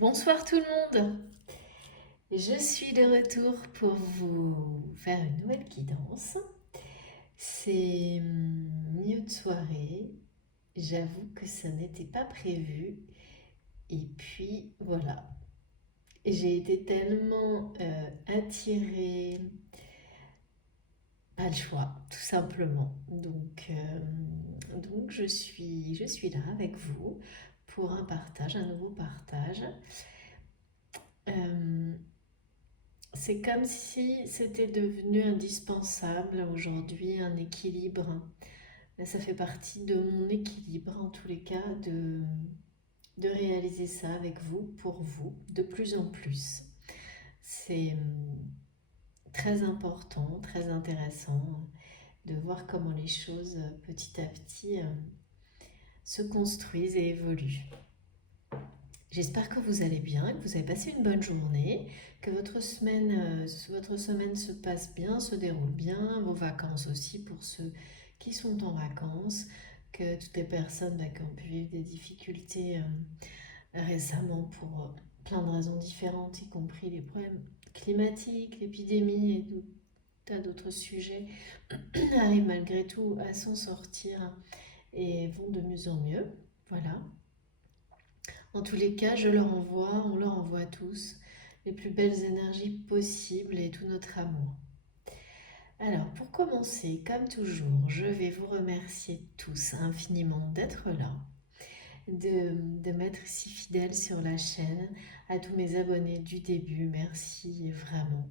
Bonsoir tout le monde, je suis de retour pour vous faire une nouvelle guidance. C'est milieu de soirée, j'avoue que ça n'était pas prévu et puis voilà, j'ai été tellement attirée, pas le choix tout simplement. Donc je suis là avec vous pour un partage, un nouveau partage. Euh, C'est comme si c'était devenu indispensable aujourd'hui, un équilibre. Ça fait partie de mon équilibre, en tous les cas, de réaliser ça avec vous, pour vous, de plus en plus. C'est très important, très intéressant de voir comment les choses, petit à petit, se construisent et évoluent. J'espère que vous allez bien, que vous avez passé une bonne journée, que votre semaine se passe bien, se déroule bien, vos vacances aussi pour ceux qui sont en vacances, que toutes les personnes qui ont pu vivre des difficultés récemment pour plein de raisons différentes, y compris les problèmes climatiques, l'épidémie et tout tas d'autres sujets, arrivent malgré tout à s'en sortir et vont de mieux en mieux. Voilà. En tous les cas, on leur envoie tous les plus belles énergies possibles et tout notre amour. Alors, pour commencer, comme toujours, je vais vous remercier tous infiniment d'être là, de m'être si fidèles sur la chaîne. À tous mes abonnés du début, merci vraiment,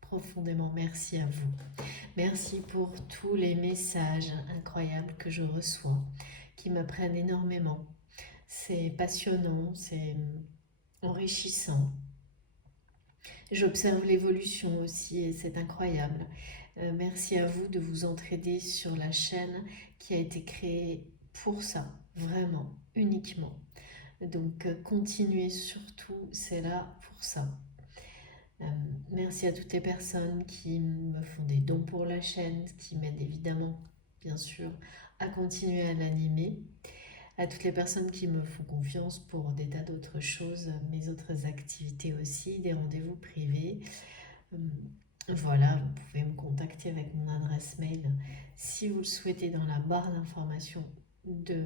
profondément merci à vous. Merci pour tous les messages incroyables que je reçois, qui m'apprennent énormément. C'est passionnant, c'est enrichissant. J'observe l'évolution aussi et c'est incroyable. Merci à vous de vous entraider sur la chaîne qui a été créée pour ça, vraiment, uniquement. Donc continuez surtout, c'est là pour ça. Euh, Merci à toutes les personnes qui me font des dons pour la chaîne, qui m'aident évidemment, bien sûr, à continuer à l'animer. À toutes les personnes qui me font confiance pour des tas d'autres choses, mes autres activités aussi, des rendez-vous privés. Voilà, vous pouvez me contacter avec mon adresse mail si vous le souhaitez dans la barre d'information de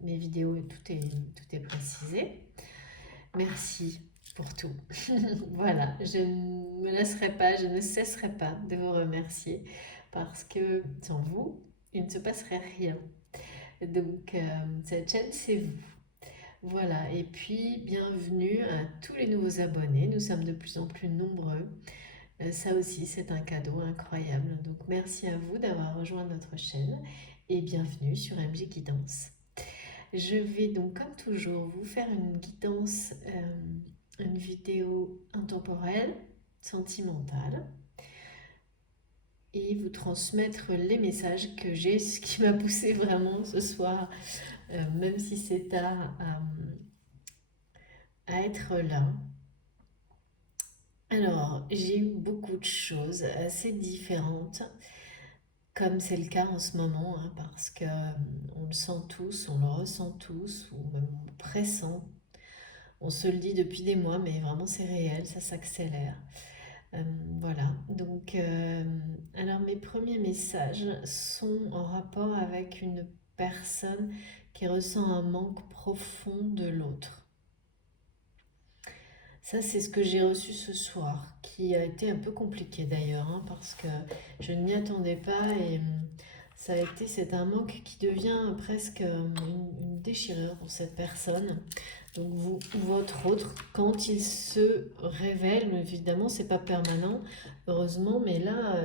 mes vidéos et tout est précisé. Merci pour tout. Voilà, je ne me laisserai pas, je ne cesserai pas de vous remercier parce que sans vous, il ne se passerait rien. Donc, cette chaîne, c'est vous. Voilà, et puis bienvenue à tous les nouveaux abonnés. Nous sommes de plus en plus nombreux. Ça aussi, c'est un cadeau incroyable. Donc, merci à vous d'avoir rejoint notre chaîne et bienvenue sur MJ Guidance. Je vais donc, comme toujours, vous faire une guidance, une vidéo intemporelle, sentimentale, et vous transmettre les messages que j'ai, ce qui m'a poussé vraiment ce soir, même si c'est tard, à être là. Alors, j'ai eu beaucoup de choses assez différentes, comme c'est le cas en ce moment, hein, parce que on le sent tous, on le ressent tous, ou même on le pressent. On se le dit depuis des mois, mais vraiment c'est réel, ça s'accélère. Euh, voilà, donc alors mes premiers messages sont en rapport avec une personne qui ressent un manque profond de l'autre. Ça, c'est ce que j'ai reçu ce soir, qui a été un peu compliqué d'ailleurs, hein, parce que je ne m'y attendais pas et ça a été, c'est un manque qui devient presque une déchirure pour cette personne. Donc vous, votre autre, quand il se révèle, évidemment, c'est pas permanent, heureusement, mais là,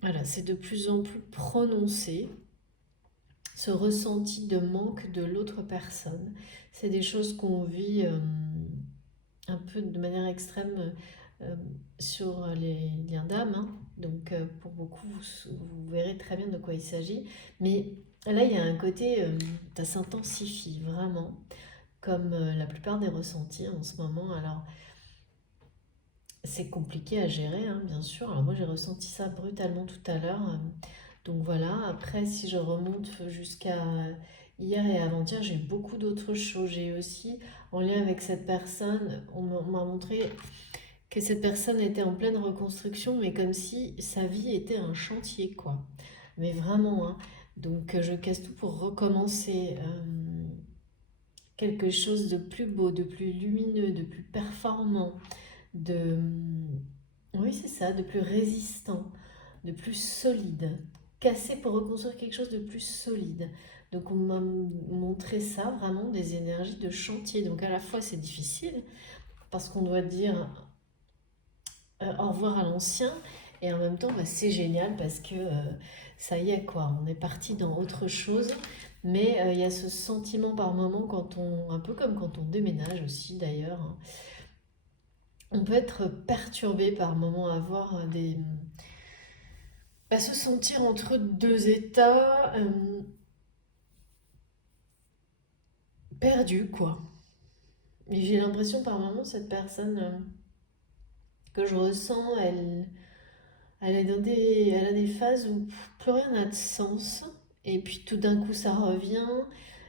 voilà, c'est de plus en plus prononcé, ce ressenti de manque de l'autre personne. C'est des choses qu'on vit un peu de manière extrême euh, sur les liens d'âme. Hein. Donc pour beaucoup, vous verrez très bien de quoi il s'agit. Mais là, il y a un côté, ça s'intensifie vraiment, comme la plupart des ressentis en ce moment. Alors, c'est compliqué à gérer, hein, bien sûr. Alors moi, j'ai ressenti ça brutalement tout à l'heure. Donc voilà, après, si je remonte jusqu'à Hier et avant-hier, j'ai eu beaucoup d'autres choses. J'ai aussi, en lien avec cette personne, on m'a montré que cette personne était en pleine reconstruction, mais comme si sa vie était un chantier, quoi. Mais vraiment, hein. Donc je casse tout pour recommencer quelque chose de plus beau, de plus lumineux, de plus performant, de... Oui, c'est ça, de plus résistant, de plus solide. Casser pour reconstruire quelque chose de plus solide. Donc on m'a montré ça, vraiment des énergies de chantier. Donc à la fois c'est difficile, parce qu'on doit dire au revoir à l'ancien, et en même temps bah, c'est génial parce que ça y est quoi, on est parti dans autre chose. Mais il y a ce sentiment par moment quand on, un peu comme quand on déménage aussi d'ailleurs, hein, on peut être perturbé par moment, avoir des, bah, se sentir entre deux états perdus quoi. Et j'ai l'impression par moment cette personne que je ressens, elle est dans des, elle a des phases où plus rien n'a de sens. Et puis tout d'un coup ça revient.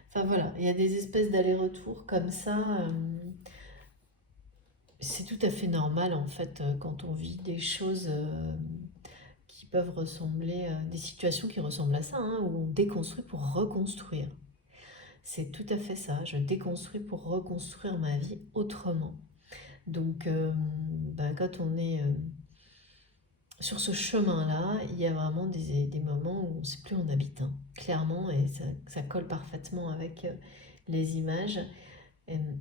Enfin voilà, il y a des espèces d'allers-retours comme ça. C'est tout à fait normal en fait quand on vit des choses qui peuvent ressembler, des situations qui ressemblent à ça, hein, où on déconstruit pour reconstruire. C'est tout à fait ça. Je déconstruis pour reconstruire ma vie autrement. Donc, bah, quand on est sur ce chemin-là, il y a vraiment des moments où on ne sait plus où on habite, hein, clairement, et ça colle parfaitement avec les images.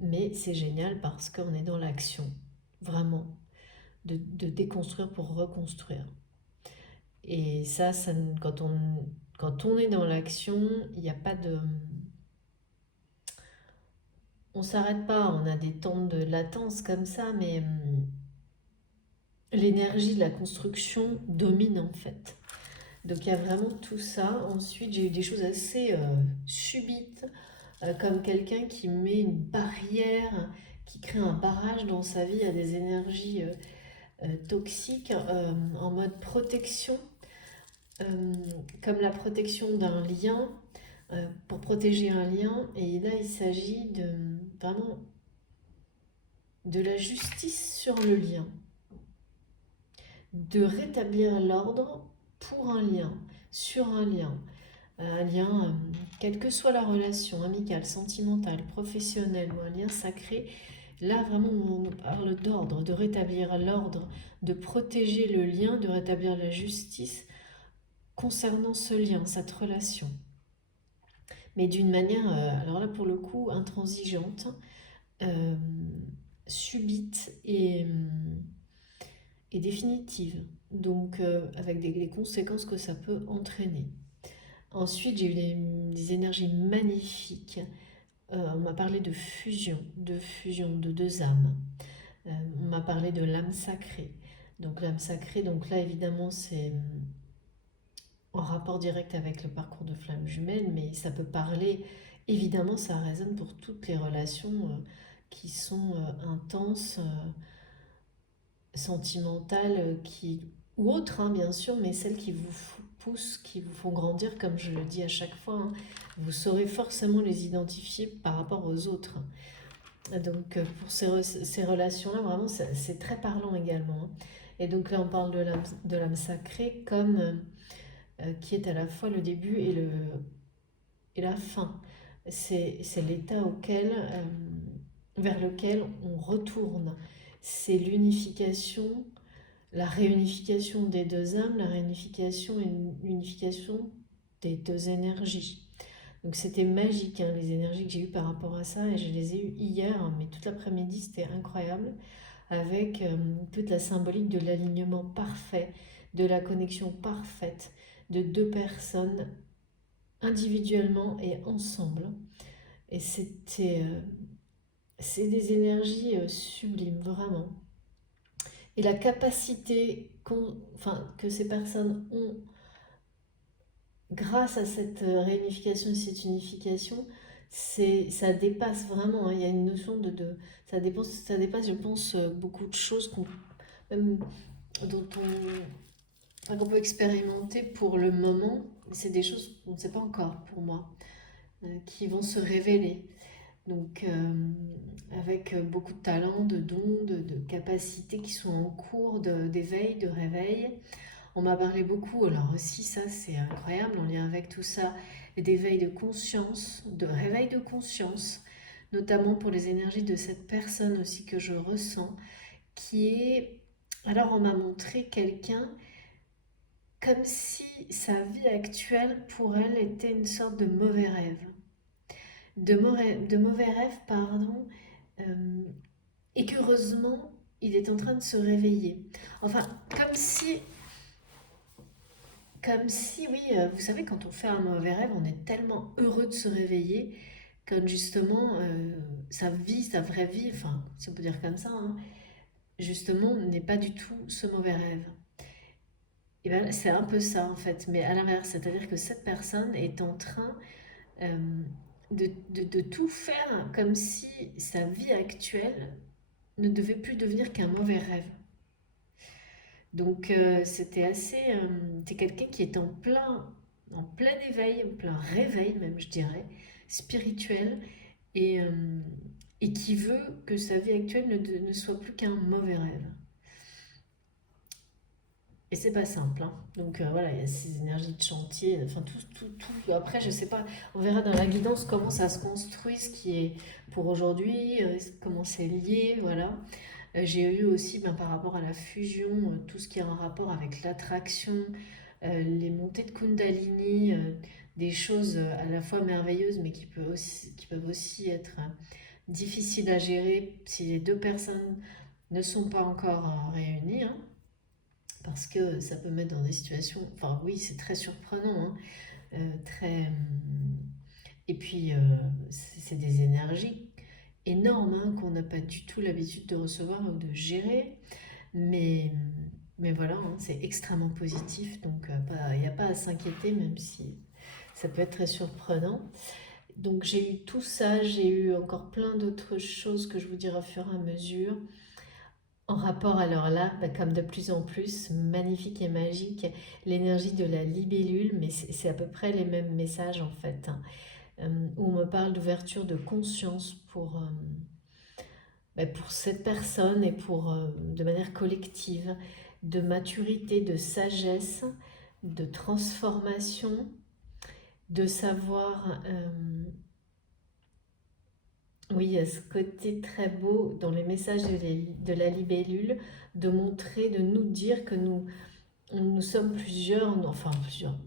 Mais c'est génial parce qu'on est dans l'action, vraiment, de déconstruire pour reconstruire. Et ça quand on est dans l'action, il n'y a pas de... On s'arrête pas, on a des temps de latence comme ça, mais l'énergie de la construction domine en fait. Donc il y a vraiment tout ça. Ensuite, j'ai eu des choses assez subites, comme quelqu'un qui met une barrière, qui crée un barrage dans sa vie à des énergies toxiques en mode protection, euh, comme la protection d'un lien, pour protéger un lien. Et là, il s'agit de vraiment de la justice sur le lien, de rétablir l'ordre pour un lien, sur un lien, quelle que soit la relation, amicale, sentimentale, professionnelle ou un lien sacré. Là, vraiment, on parle d'ordre, de rétablir l'ordre, de protéger le lien, de rétablir la justice concernant ce lien, cette relation. Mais d'une manière, alors là, pour le coup, intransigeante, euh, subite et définitive. Donc, avec des conséquences que ça peut entraîner. Ensuite, j'ai eu des énergies magnifiques. On m'a parlé de fusion de deux âmes. On m'a parlé de l'âme sacrée. Donc l'âme sacrée, donc là évidemment c'est en rapport direct avec le parcours de flamme jumelle, mais ça peut parler, évidemment ça résonne pour toutes les relations qui sont intenses, sentimentales, ou autres hein, bien sûr, mais celles qui vous poussent, qui vous font grandir, comme je le dis à chaque fois, hein, vous saurez forcément les identifier par rapport aux autres. Donc pour ces relations-là, vraiment, c'est très parlant également, hein. Et donc là, on parle de l'âme sacrée comme qui est à la fois le début et la fin. C'est l'état vers lequel on retourne. C'est l'unification, la réunification des deux âmes, la réunification et l'unification des deux énergies. Donc c'était magique, hein, les énergies que j'ai eues par rapport à ça, et je les ai eues hier, hein, mais toute l'après-midi, c'était incroyable, avec toute la symbolique de l'alignement parfait, de la connexion parfaite de deux personnes individuellement et ensemble. Et c'est des énergies sublimes, vraiment. Et la capacité que ces personnes ont grâce à cette réunification et cette unification, ça dépasse vraiment, hein. Il y a une notion ça dépasse, je pense, beaucoup de choses même dont qu'on peut expérimenter pour le moment. C'est des choses qu'on ne sait pas encore pour moi. qui vont se révéler. Donc, avec beaucoup de talents, de dons, de capacités qui sont en cours d'éveil, de réveil. On m'a parlé beaucoup, alors aussi ça c'est incroyable en lien avec tout ça, d'éveil de conscience, de réveil de conscience, notamment pour les énergies de cette personne aussi que je ressens, qui est... Alors on m'a montré quelqu'un comme si sa vie actuelle pour elle était une sorte de mauvais rêve. De mauvais rêve, pardon, euh, et qu'heureusement il est en train de se réveiller. Enfin, comme si, oui, vous savez, quand on fait un mauvais rêve, on est tellement heureux de se réveiller, quand justement, sa vie, sa vraie vie, enfin, si on peut dire comme ça, hein, justement, n'est pas du tout ce mauvais rêve. Et bien, c'est un peu ça, en fait, mais à l'inverse, c'est-à-dire que cette personne est en train de tout faire comme si sa vie actuelle ne devait plus devenir qu'un mauvais rêve. Donc c'était assez... c'est quelqu'un qui est en plein éveil, en plein réveil même, je dirais, spirituel, et, euh, et qui veut que sa vie actuelle ne soit plus qu'un mauvais rêve. Et c'est pas simple, hein. Donc voilà, il y a ces énergies de chantier, enfin tout. Après, je sais pas, on verra dans la guidance comment ça se construit, ce qui est pour aujourd'hui, comment c'est lié, voilà. J'ai eu aussi, ben, par rapport à la fusion, tout ce qui est en rapport avec l'attraction, les montées de Kundalini, des choses à la fois merveilleuses, mais qui peuvent aussi être difficiles à gérer si les deux personnes ne sont pas encore réunies, hein, parce que ça peut mettre dans des situations... Enfin oui, c'est très surprenant, hein, très... Et puis, c'est des énergies énormes, hein, qu'on n'a pas du tout l'habitude de recevoir ou de gérer. Mais, mais voilà, hein, c'est extrêmement positif, donc il n'y a pas à s'inquiéter, même si ça peut être très surprenant. Donc j'ai eu tout ça, j'ai eu encore plein d'autres choses que je vous dirai au fur et à mesure. En rapport alors là, bah, comme de plus en plus, magnifique et magique, l'énergie de la libellule, mais c'est à peu près les mêmes messages en fait, hein, où on me parle d'ouverture de conscience pour cette personne et de manière collective, de maturité, de sagesse, de transformation, de savoir, oui, il y a ce côté très beau dans les messages de la libellule, de montrer, de nous dire que nous sommes plusieurs,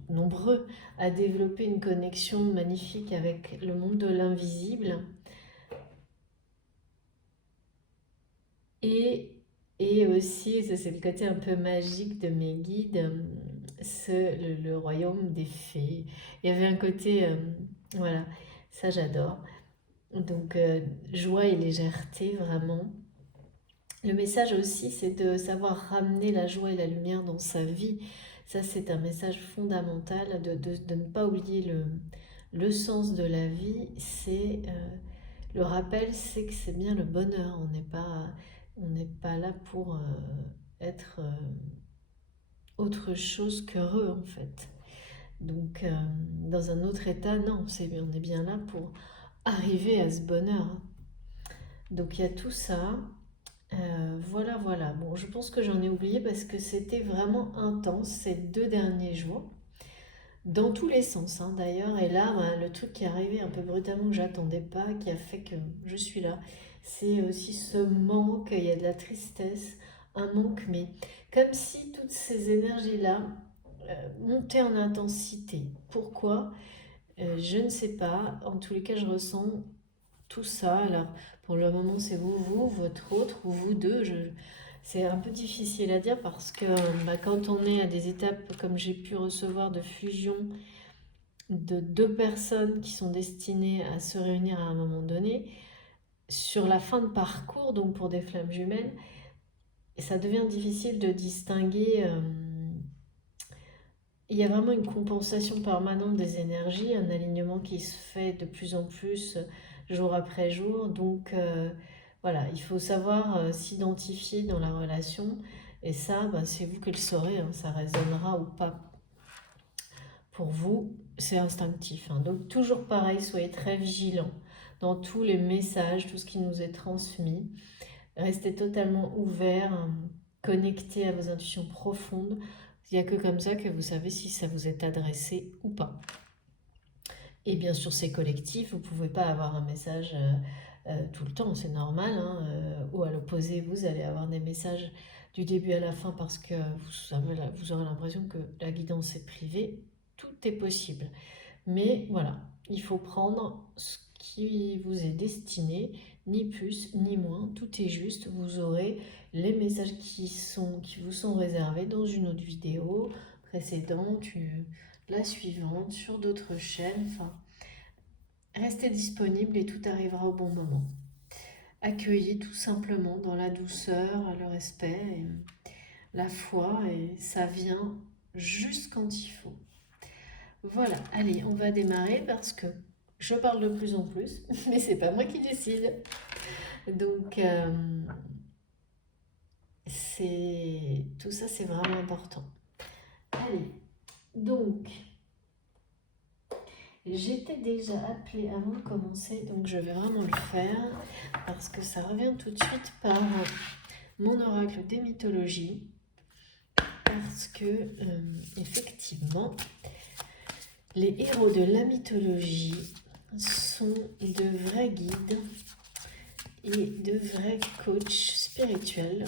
nombreux, à développer une connexion magnifique avec le monde de l'invisible. Et, et aussi, ça c'est le côté un peu magique de mes guides, le royaume des fées. Il y avait un côté, voilà, ça j'adore. Donc, joie et légèreté, vraiment. Le message aussi, c'est de savoir ramener la joie et la lumière dans sa vie. Ça, c'est un message fondamental, de ne pas oublier le sens de la vie. Le rappel, c'est que c'est bien le bonheur. On n'est pas là pour être autre chose qu'heureux, en fait. Donc, dans un autre état, non, on est bien là pour arriver à ce bonheur. Donc, il y a tout ça. Voilà, voilà. Bon, je pense que j'en ai oublié parce que c'était vraiment intense ces 2 derniers jours, dans tous les sens, hein, d'ailleurs. Et là, ben, le truc qui est arrivé un peu brutalement que j'attendais pas, qui a fait que je suis là, c'est aussi ce manque. Il y a de la tristesse, un manque, mais comme si toutes ces énergies-là montaient en intensité. Pourquoi? Je ne sais pas. En tous les cas, je ressens tout ça. Alors, pour le moment, c'est votre autre, ou vous deux. C'est un peu difficile à dire parce que bah, quand on est à des étapes comme j'ai pu recevoir de fusion de deux personnes qui sont destinées à se réunir à un moment donné, sur la fin de parcours, donc pour des flammes jumelles, ça devient difficile de distinguer. Il y a vraiment une compensation permanente des énergies, un alignement qui se fait de plus en plus jour après jour. Donc voilà, il faut savoir s'identifier dans la relation. Et ça, ben, c'est vous qui le saurez, hein, ça résonnera ou pas Pour vous, c'est instinctif, hein. Donc toujours pareil, soyez très vigilants dans tous les messages, tout ce qui nous est transmis. Restez totalement ouvert, connecté à vos intuitions profondes. Il n'y a que comme ça que vous savez si ça vous est adressé ou pas. Et bien sûr, c'est collectif, vous ne pouvez pas avoir un message tout le temps, c'est normal, hein, ou à l'opposé, vous allez avoir des messages du début à la fin parce que vous aurez l'impression que la guidance est privée. Tout est possible. Mais voilà, il faut prendre ce qui vous est destiné, ni plus ni moins, tout est juste. Vous aurez les messages qui vous sont réservés dans une autre vidéo précédente, la suivante, sur d'autres chaînes. Enfin, restez disponible et tout arrivera au bon moment. Accueillez tout simplement dans la douceur, le respect, et la foi, et ça vient juste quand il faut. Voilà, allez, on va démarrer parce que je parle de plus en plus, mais c'est pas moi qui décide. Donc, tout ça, c'est vraiment important. Allez, donc, j'étais déjà appelée avant de commencer, donc je vais vraiment le faire parce que ça revient tout de suite par mon oracle des mythologies. Parce que, effectivement, les héros de la mythologie sont de vrais guides et de vrais coachs spirituels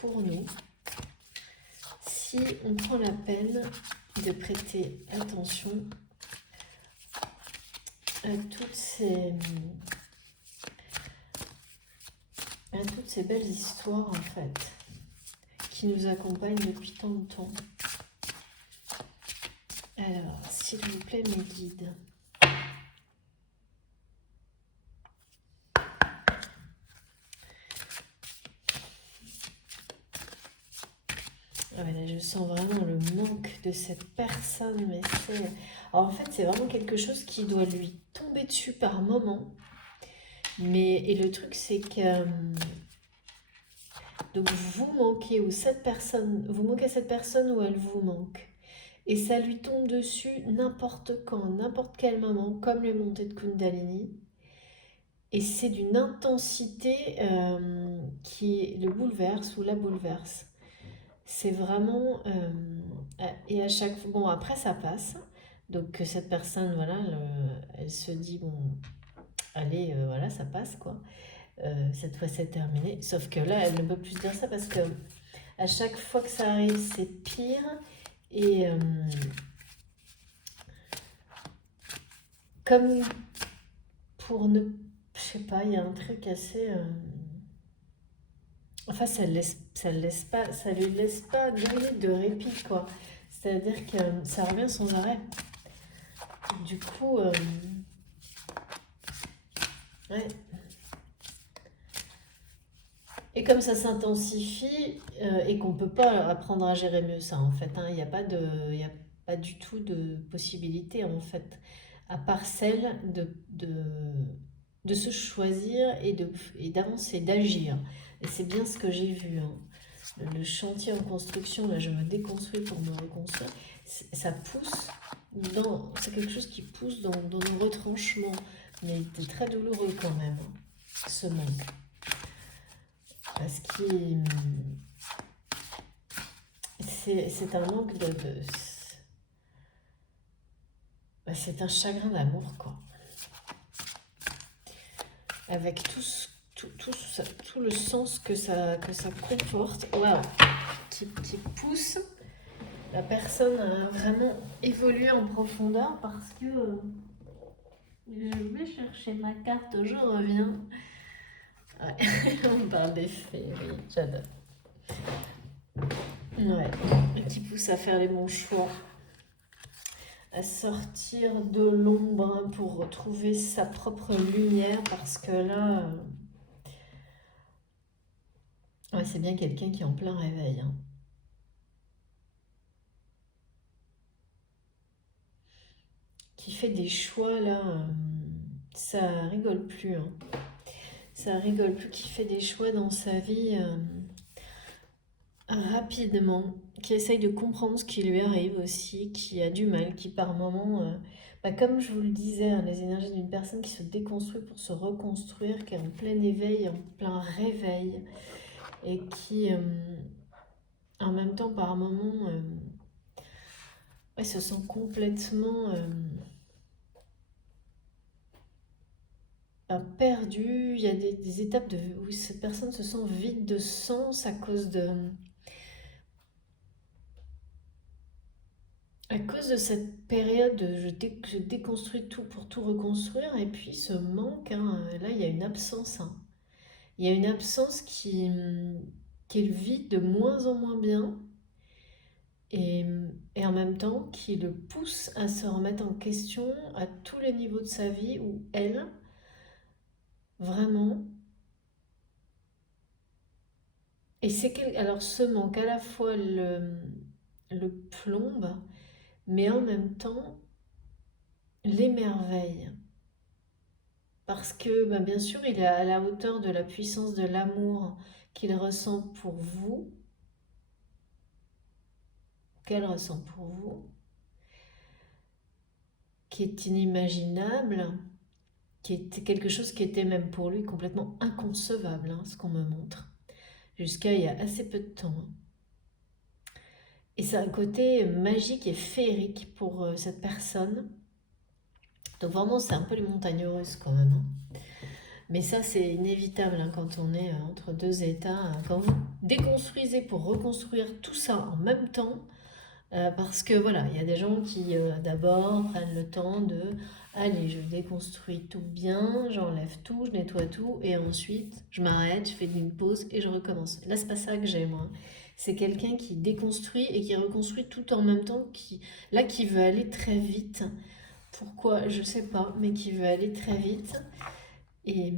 pour nous si on prend la peine de prêter attention à toutes ces belles histoires en fait qui nous accompagnent depuis tant de temps. Alors, s'il vous plaît, mes guides. Ouais, là, je sens vraiment le manque de cette personne, mais c'est... Alors, en fait, c'est vraiment quelque chose qui doit lui tomber dessus par moment. Et le truc, c'est que... Donc, vous manquez, ou cette personne... Vous manquez cette personne ou elle vous manque. Et ça lui tombe dessus n'importe quand, n'importe quel moment, comme les montées de Kundalini. Et c'est d'une intensité qui le bouleverse ou la bouleverse. C'est vraiment... et à chaque fois... Bon, après, ça passe. Donc, cette personne, voilà, elle se dit, bon, allez, voilà, ça passe, quoi. Cette fois, c'est terminé. Sauf que là, elle ne peut plus dire ça parce que à chaque fois que ça arrive, c'est pire. Et comme pour ne... Je sais pas, il y a un truc assez... Enfin, ça lui laisse pas de minutes de répit, quoi. C'est-à-dire que ça revient sans arrêt. Du coup, ouais. Et comme ça s'intensifie et qu'on peut pas apprendre à gérer mieux ça, en fait, hein, il n'y a pas y a pas du tout de possibilité, en fait, à part celle de se choisir et d'avancer, d'agir. Et c'est bien ce que j'ai vu, hein. Le chantier en construction, là, je me déconstruis pour me reconstruire. Ça pousse c'est quelque chose qui pousse dans nos retranchements. Mais c'est très douloureux quand même, hein, ce manque. Parce que c'est un manque c'est un chagrin d'amour, quoi. Avec tout le sens que ça comporte, wow, qui pousse la personne a vraiment évolué en profondeur parce que je vais chercher ma carte, je reviens. Ouais. On parle des fées, oui, j'adore. Ouais, qui pousse à faire les bons choix, à sortir de l'ombre pour retrouver sa propre lumière parce que là, ouais, c'est bien quelqu'un qui est en plein réveil, hein. Qui fait des choix là, ça rigole plus, hein. Ça rigole plus, qui fait des choix dans sa vie rapidement, qui essaye de comprendre ce qui lui arrive aussi, qui a du mal, qui par moments, comme je vous le disais, hein, les énergies d'une personne qui se déconstruit pour se reconstruire, qui est en plein éveil, en plein réveil, et qui, en même temps, par moments, ouais, se sent complètement perdue. Il y a des étapes où cette personne se sent vide de sens à cause de cette période de je déconstruis tout pour tout reconstruire, et puis ce manque, hein, là il y a une absence. Hein. Il y a une absence qui le vit de moins en moins bien, et, et en même temps qui le pousse à se remettre en question à tous les niveaux de sa vie où elle, vraiment, alors ce manque à la fois le plombe, mais en même temps l'émerveille. Parce que bien sûr, il est à la hauteur de la puissance de l'amour qu'il ressent pour vous, qu'elle ressent pour vous, qui est inimaginable, qui est quelque chose qui était même pour lui complètement inconcevable, hein, ce qu'on me montre, jusqu'à il y a assez peu de temps. Hein. Et c'est un côté magique et féerique pour cette personne. Donc vraiment, c'est un peu les montagnes russes quand même. Hein. Mais ça, c'est inévitable hein, quand on est entre deux états. Quand vous déconstruisez pour reconstruire tout ça en même temps, parce que voilà, il y a des gens qui d'abord prennent le temps de allez, je déconstruis tout bien, j'enlève tout, je nettoie tout, et ensuite je m'arrête, je fais une pause et je recommence. Là, c'est pas ça que j'aime. Moi. C'est quelqu'un qui déconstruit et qui reconstruit tout en même temps, qui veut aller très vite. Pourquoi? Je sais pas, mais qui veut aller très vite. Et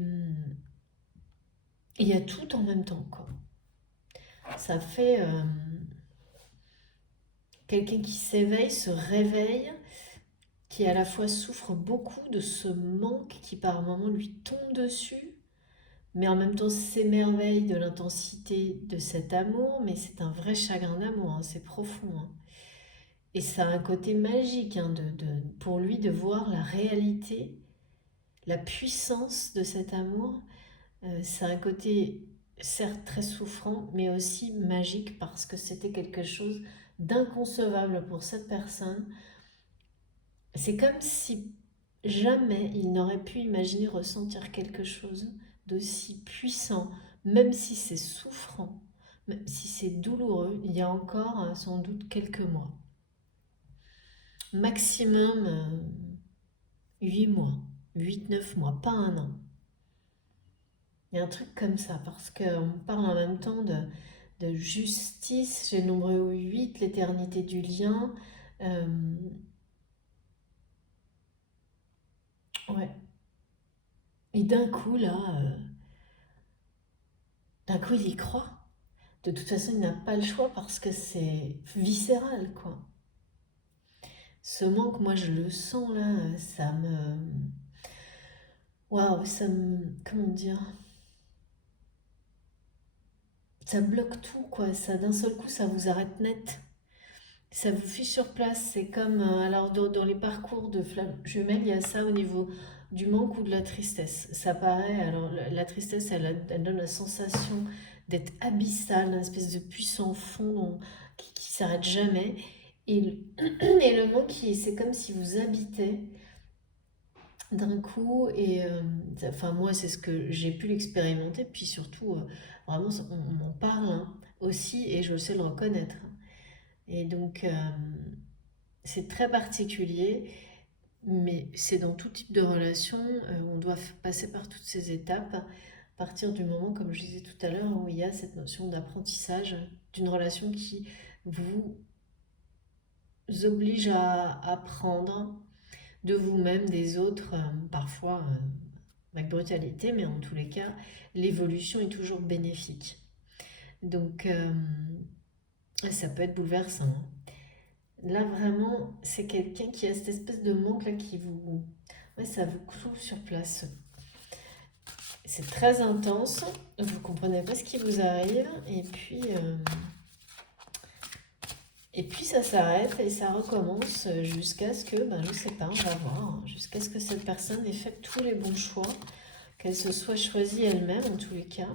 il y a tout en même temps, quoi. Ça fait quelqu'un qui s'éveille, se réveille, qui à la fois souffre beaucoup de ce manque qui par moments lui tombe dessus, mais en même temps s'émerveille de l'intensité de cet amour, mais c'est un vrai chagrin d'amour, hein, c'est profond. Hein. Et ça a un côté magique hein, pour lui de voir la réalité, la puissance de cet amour. Ça a un côté certes très souffrant, mais aussi magique parce que c'était quelque chose d'inconcevable pour cette personne. C'est comme si jamais il n'aurait pu imaginer ressentir quelque chose d'aussi puissant, même si c'est souffrant, même si c'est douloureux, il y a encore sans doute quelques mois. Maximum 8 mois, 8-9 mois, pas un an. Il y a un truc comme ça, parce qu'on parle en même temps de justice, j'ai le nombre 8, l'éternité du lien. Euh, ouais. Et d'un coup, là, d'un coup, il y croit. De toute façon, il n'a pas le choix parce que c'est viscéral, quoi. Ce manque, moi, je le sens, là, ça me... Waouh, ça me... Comment dire? Ça bloque tout, quoi. Ça, d'un seul coup, ça vous arrête net. Ça vous fiche sur place. C'est comme, alors, dans les parcours de flammes jumelles, il y a ça au niveau du manque ou de la tristesse. Ça paraît, alors, la tristesse, elle donne la sensation d'être abyssale, une espèce de puissant fond qui s'arrête jamais. Et et le manque, c'est comme si vous habitez d'un coup. Et enfin, moi, c'est ce que j'ai pu l'expérimenter. Puis surtout, vraiment, on m'en parle hein, aussi et je sais le reconnaître. Et donc, c'est très particulier, mais c'est dans tout type de relation. On doit passer par toutes ces étapes à partir du moment, comme je disais tout à l'heure, où il y a cette notion d'apprentissage d'une relation qui vous oblige à apprendre de vous-même, des autres, parfois avec brutalité, mais en tous les cas, l'évolution est toujours bénéfique. Donc, ça peut être bouleversant. Hein. Là, vraiment, c'est quelqu'un qui a cette espèce de manque-là qui vous... Ouais, ça vous cloue sur place. C'est très intense, vous comprenez pas ce qui vous arrive, et puis ça s'arrête et ça recommence jusqu'à ce que, ben, je sais pas, on va voir, hein, jusqu'à ce que cette personne ait fait tous les bons choix, qu'elle se soit choisie elle-même en tous les cas.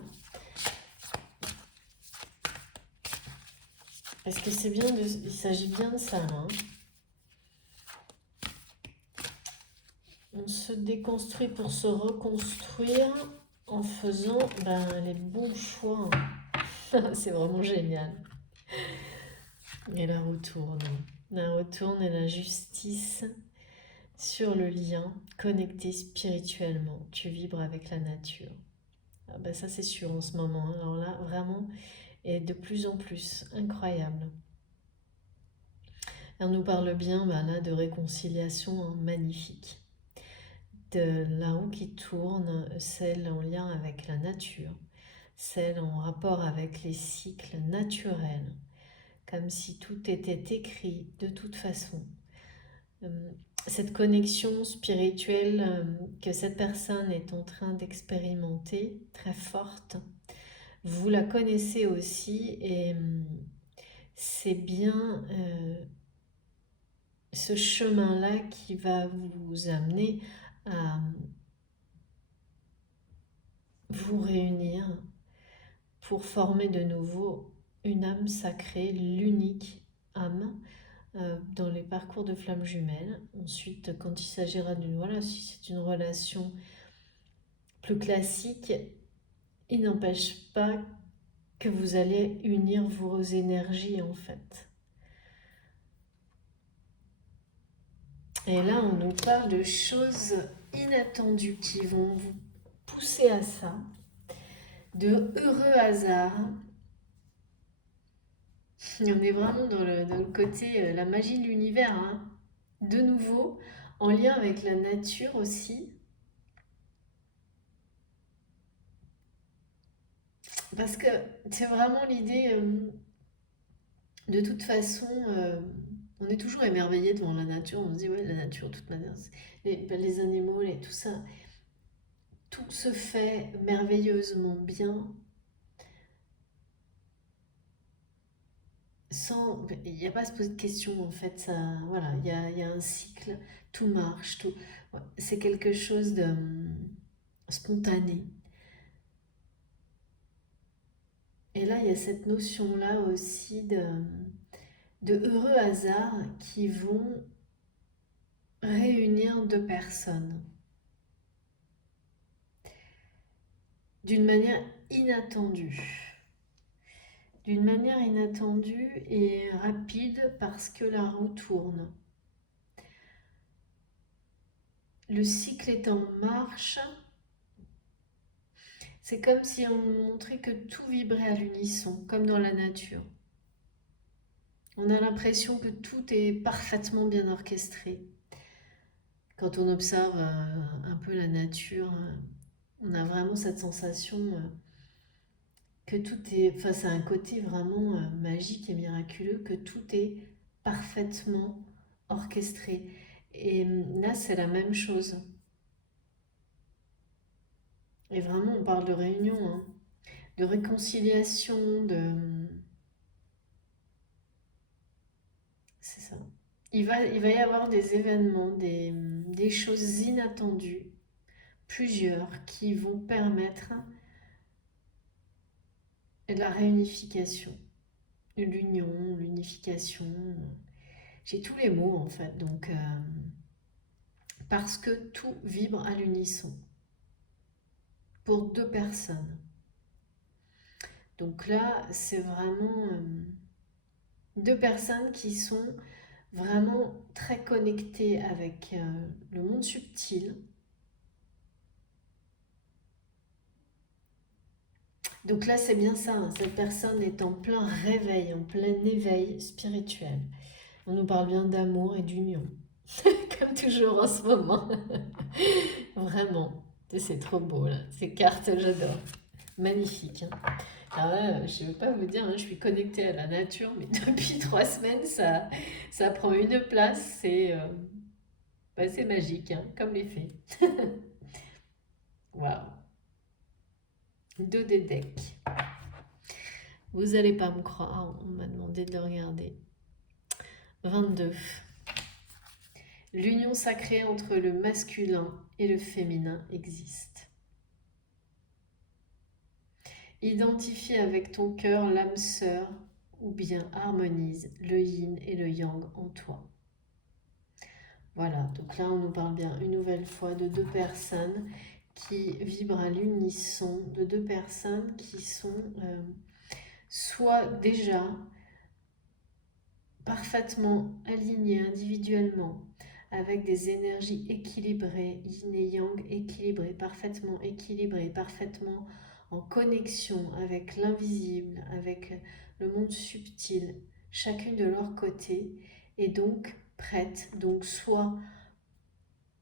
Parce que c'est bien, il s'agit bien de ça, hein. On se déconstruit pour se reconstruire en faisant les bons choix. C'est vraiment génial. Et la retourne. La retourne et la justice sur le lien connecté spirituellement. Tu vibres avec la nature. Ah bah ça c'est sûr en ce moment. Alors là, vraiment, et de plus en plus, incroyable. On nous parle bien là, de réconciliation, hein, magnifique. De la roue qui tourne, celle en lien avec la nature, celle en rapport avec les cycles naturels, comme si tout était écrit de toute façon. Cette connexion spirituelle que cette personne est en train d'expérimenter, très forte, vous la connaissez aussi et c'est bien ce chemin-là qui va vous amener à vous réunir pour former de nouveau une âme sacrée, l'unique âme dans les parcours de flammes jumelles. Ensuite, quand il s'agira d'une, voilà, si c'est une relation plus classique, il n'empêche pas que vous allez unir vos énergies en fait. Et là, on nous parle de choses inattendues qui vont vous pousser à ça, de heureux hasards. On est vraiment dans le côté, la magie de l'univers, hein. De nouveau, en lien avec la nature aussi. Parce que c'est vraiment l'idée, de toute façon, on est toujours émerveillé devant la nature. On se dit, ouais, la nature, de toute manière, les animaux, tout ça, tout se fait merveilleusement bien. Sans, il n'y a pas à se poser de questions en fait. Ça, voilà, il y a un cycle, tout marche, tout. Ouais, c'est quelque chose de spontané. Et là, il y a cette notion-là aussi de heureux hasards qui vont réunir deux personnes d'une manière inattendue. D'une manière inattendue et rapide parce que la roue tourne. Le cycle est en marche. C'est comme si on montrait que tout vibrait à l'unisson, comme dans la nature. On a l'impression que tout est parfaitement bien orchestré. Quand on observe un peu la nature, on a vraiment cette sensation que tout est, enfin c'est un côté vraiment magique et miraculeux, que tout est parfaitement orchestré. Et là, c'est la même chose. Et vraiment, on parle de réunion, hein, de réconciliation, de... C'est ça. Il va y avoir des événements, des choses inattendues, plusieurs, qui vont permettre la réunification, l'union, l'unification. J'ai tous les mots en fait, donc parce que tout vibre à l'unisson pour deux personnes. Donc là, c'est vraiment deux personnes qui sont vraiment très connectées avec le monde subtil. Donc là, c'est bien ça, hein, cette personne est en plein réveil, en plein éveil spirituel. On nous parle bien d'amour et d'union, comme toujours en ce moment. Vraiment, c'est trop beau là, ces cartes, j'adore. Magnifique, hein. Alors là, je ne vais pas vous dire, hein, je suis connectée à la nature, mais depuis 3 semaines, ça prend une place, c'est magique, hein, comme les fées. Waouh. Deux des decks. Vous n'allez pas me croire, on m'a demandé de le regarder. 22. L'union sacrée entre le masculin et le féminin existe. Identifie avec ton cœur l'âme sœur ou bien harmonise le yin et le yang en toi. Voilà, donc là on nous parle bien une nouvelle fois de deux personnes qui vibrent à l'unisson, de deux personnes qui sont soit déjà parfaitement alignées individuellement, avec des énergies équilibrées, yin et yang équilibrées, parfaitement en connexion avec l'invisible, avec le monde subtil, chacune de leur côté, et donc prêtes, donc soit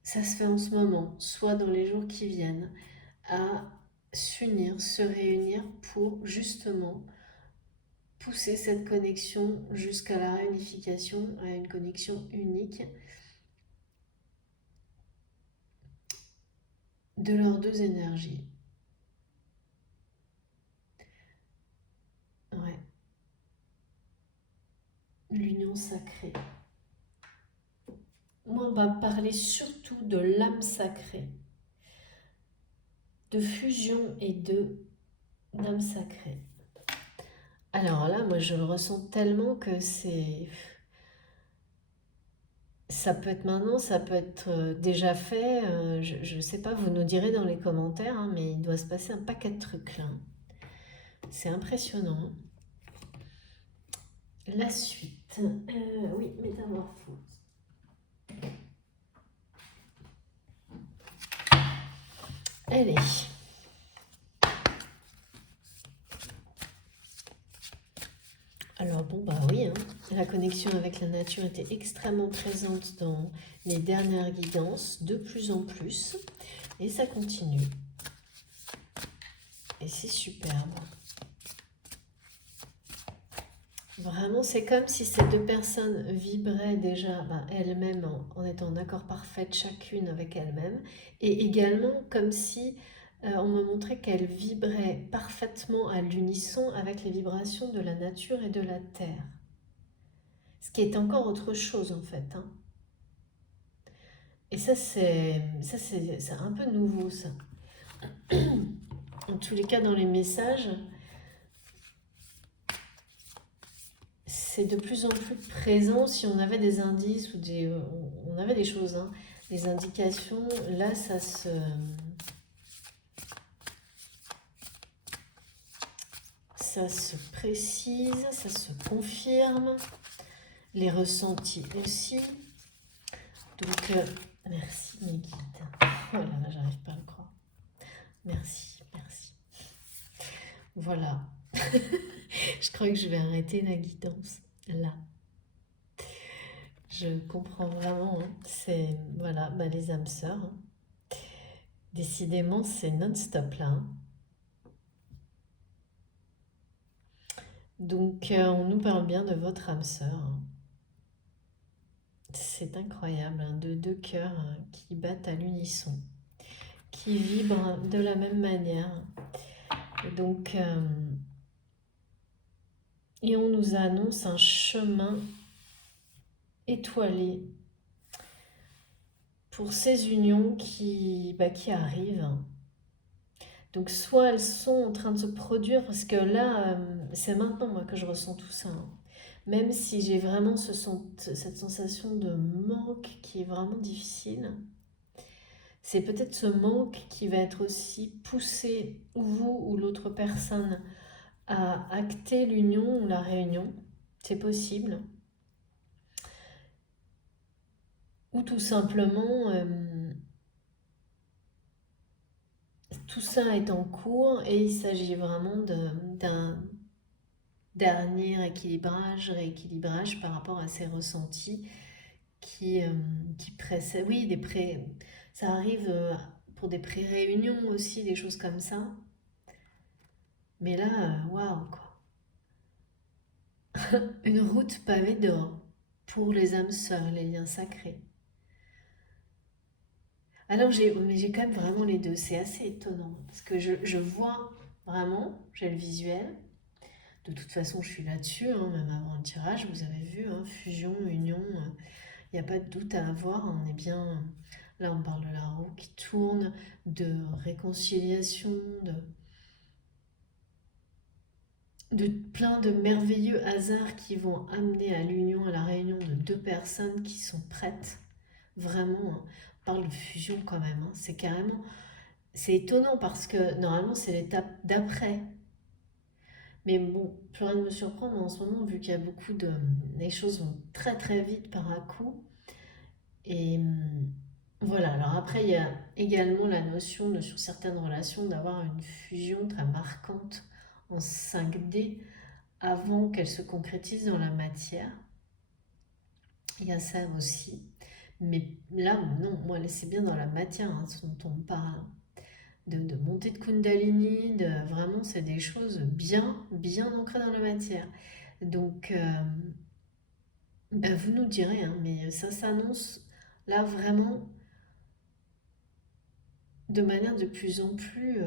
ça se fait en ce moment, soit dans les jours qui viennent, à s'unir, se réunir pour justement pousser cette connexion jusqu'à la réunification, à une connexion unique de leurs deux énergies. Ouais. L'union sacrée. Moi, on va parler surtout de l'âme sacrée, de fusion et d'âme sacrée. Alors là, moi, je le ressens tellement que c'est... Ça peut être maintenant, ça peut être déjà fait. Je ne sais pas, vous nous direz dans les commentaires, hein, mais il doit se passer un paquet de trucs là. C'est impressionnant. La suite. Oui, métamorphose. Allez. Alors bon, bah oui, hein, la connexion avec la nature était extrêmement présente dans les dernières guidances, de plus en plus, et ça continue. Et c'est superbe. Vraiment, c'est comme si ces deux personnes vibraient déjà elles-mêmes en étant en accord parfait chacune avec elles-mêmes, et également comme si on me montrait qu'elles vibraient parfaitement à l'unisson avec les vibrations de la nature et de la terre. Ce qui est encore autre chose en fait. Hein. Et ça c'est un peu nouveau ça. En tous les cas, dans les messages, c'est de plus en plus présent. Si on avait des indices ou on avait des choses, hein, des indications, là ça se précise, ça se confirme, les ressentis aussi. Donc merci mes guides. Oh là là, j'arrive pas à le croire. Merci. Voilà. Je crois que je vais arrêter la guidance là. Je comprends vraiment. Hein. C'est voilà, les âmes sœurs. Hein. Décidément, c'est non-stop là. Hein. Donc, on nous parle bien de votre âme sœur. Hein. C'est incroyable, hein, de deux cœurs qui battent à l'unisson, qui vibrent de la même manière. Et donc, et on nous annonce un chemin étoilé pour ces unions qui arrivent. Donc soit elles sont en train de se produire, parce que là, c'est maintenant moi que je ressens tout ça. Hein. Même si j'ai vraiment cette sensation de manque qui est vraiment difficile, c'est peut-être ce manque qui va être aussi poussé, vous ou l'autre personne, à acter l'union ou la réunion. C'est possible. Ou tout simplement... tout ça est en cours et il s'agit vraiment d'un dernier rééquilibrage par rapport à ces ressentis qui précèdent. Oui, ça arrive pour des pré-réunions aussi, des choses comme ça. Mais là, waouh, quoi. Une route pavée d'or pour les âmes sœurs, les liens sacrés. Alors j'ai quand même vraiment les deux, c'est assez étonnant parce que je vois vraiment, j'ai le visuel. De toute façon, je suis là-dessus, hein, même avant le tirage, vous avez vu, hein, fusion, union, il n'y a pas de doute à avoir, on est bien... Là, on parle de la roue qui tourne, de réconciliation, de plein de merveilleux hasards qui vont amener à l'union, à la réunion de deux personnes qui sont prêtes. Vraiment, hein. On parle de fusion quand même, hein. C'est carrément... C'est étonnant parce que normalement, c'est l'étape d'après. Mais bon, plus rien ne me surprend, mais en ce moment, vu qu'il y a beaucoup de... Les choses vont très très vite par à coup. Et voilà, alors après, il y a également la notion de, sur certaines relations, d'avoir une fusion très marquante en 5D avant qu'elle se concrétise dans la matière. Il y a ça aussi. Mais là, non, moi, c'est bien dans la matière, hein, ce dont on parle. De montée de Kundalini, vraiment, c'est des choses bien, bien ancrées dans la matière. Donc, vous nous direz, hein, mais ça s'annonce là vraiment de manière de plus en plus...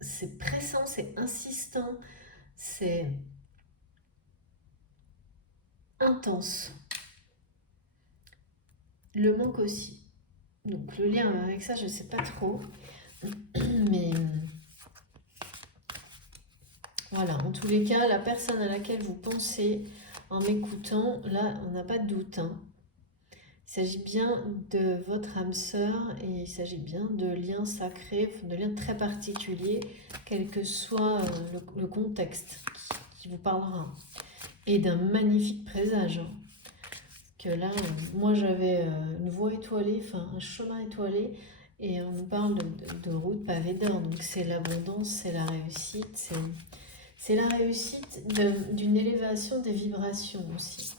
c'est pressant, c'est insistant, c'est intense. Le manque aussi. Donc le lien avec ça, je ne sais pas trop. Mais voilà, en tous les cas, la personne à laquelle vous pensez en m'écoutant, là, on n'a pas de doute, hein. Il s'agit bien de votre âme sœur et il s'agit bien de liens sacrés, de liens très particuliers, quel que soit le contexte qui vous parlera. Et d'un magnifique présage, hein. Que là, moi j'avais une voie étoilée, enfin un chemin étoilé, et on nous parle de route pavée d'or, donc c'est l'abondance, c'est la réussite, c'est la réussite d'une élévation des vibrations aussi.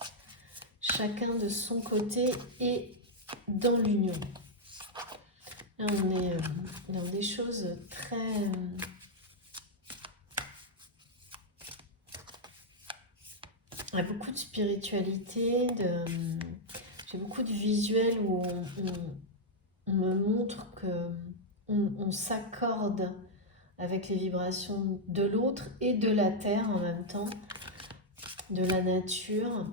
Chacun de son côté et dans l'union. Là, on est dans des choses très... il y a beaucoup de spiritualité, j'ai beaucoup de visuels où on me montre que on s'accorde avec les vibrations de l'autre et de la terre en même temps, de la nature,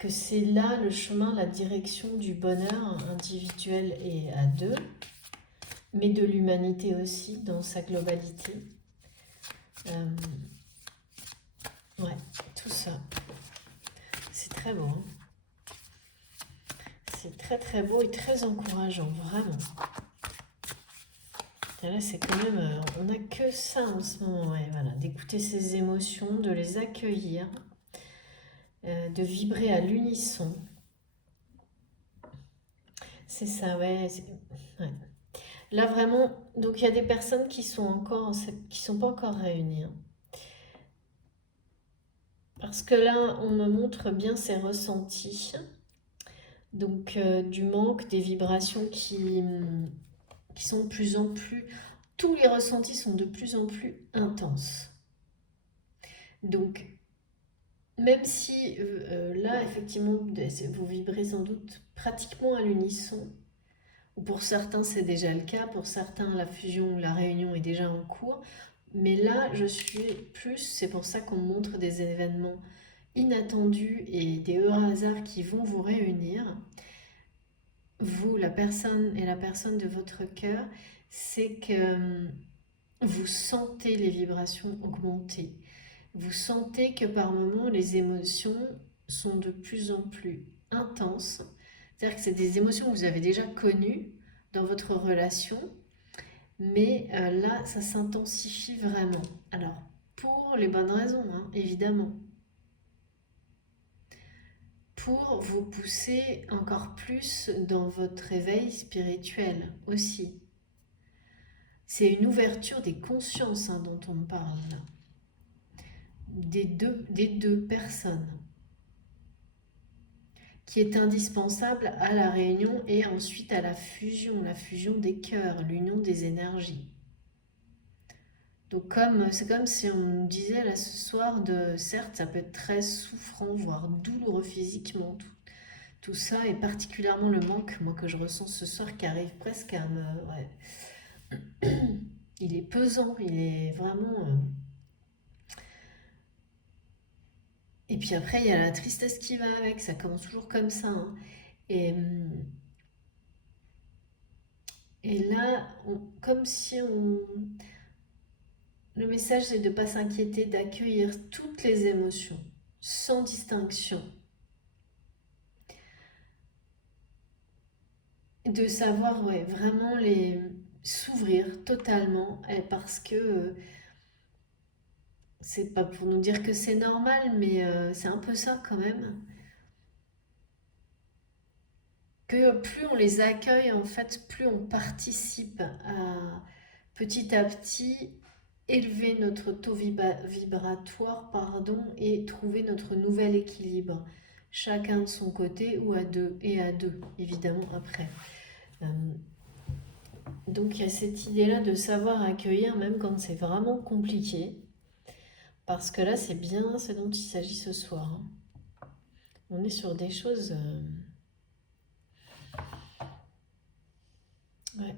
que c'est là le chemin, la direction du bonheur individuel et à deux, mais de l'humanité aussi dans sa globalité. Ouais, tout ça. C'est très beau, hein. C'est très très beau et très encourageant, vraiment. Et là, c'est quand même... on n'a que ça en ce moment, ouais, voilà, d'écouter ses émotions, de les accueillir, de vibrer à l'unisson. C'est ça, ouais, ouais. Là, vraiment, donc il y a des personnes qui sont pas encore réunies, hein. Parce que là, on me montre bien ses ressentis. Donc, du manque, des vibrations qui sont de plus en plus... Tous les ressentis sont de plus en plus intenses. Donc, même si là, effectivement, vous vibrez sans doute pratiquement à l'unisson, ou pour certains c'est déjà le cas, pour certains la fusion ou la réunion est déjà en cours, mais là je suis plus, c'est pour ça qu'on montre des événements inattendus et des heureux hasards qui vont vous réunir, vous, la personne et la personne de votre cœur, c'est que vous sentez les vibrations augmenter. Vous sentez que par moments, les émotions sont de plus en plus intenses. C'est-à-dire que c'est des émotions que vous avez déjà connues dans votre relation, mais là, ça s'intensifie vraiment. Alors, pour les bonnes raisons, hein, évidemment. Pour vous pousser encore plus dans votre éveil spirituel aussi. C'est une ouverture des consciences, hein, dont on parle là. Des deux personnes, qui est indispensable à la réunion et ensuite à la fusion des cœurs, l'union des énergies. Donc c'est comme si on nous disait là ce soir, certes ça peut être très souffrant, voire douloureux physiquement, tout ça, et particulièrement le manque, moi, que je ressens ce soir, qui arrive presque à me... Ouais. Il est pesant, il est vraiment... Et puis après, il y a la tristesse qui va avec, ça commence toujours comme ça, hein. Et, et là, comme si on... Le message, c'est de ne pas s'inquiéter, d'accueillir toutes les émotions, sans distinction. De savoir, ouais, vraiment les s'ouvrir totalement, parce que c'est pas pour nous dire que c'est normal, mais c'est un peu ça quand même. Que plus on les accueille, en fait, plus on participe à petit à petit élever notre taux vibratoire, pardon, et trouver notre nouvel équilibre, chacun de son côté ou à deux, évidemment après. Euh, donc il y a cette idée-là de savoir accueillir même quand c'est vraiment compliqué, parce que là c'est bien ce dont il s'agit ce soir, hein. On est sur des choses... ouais.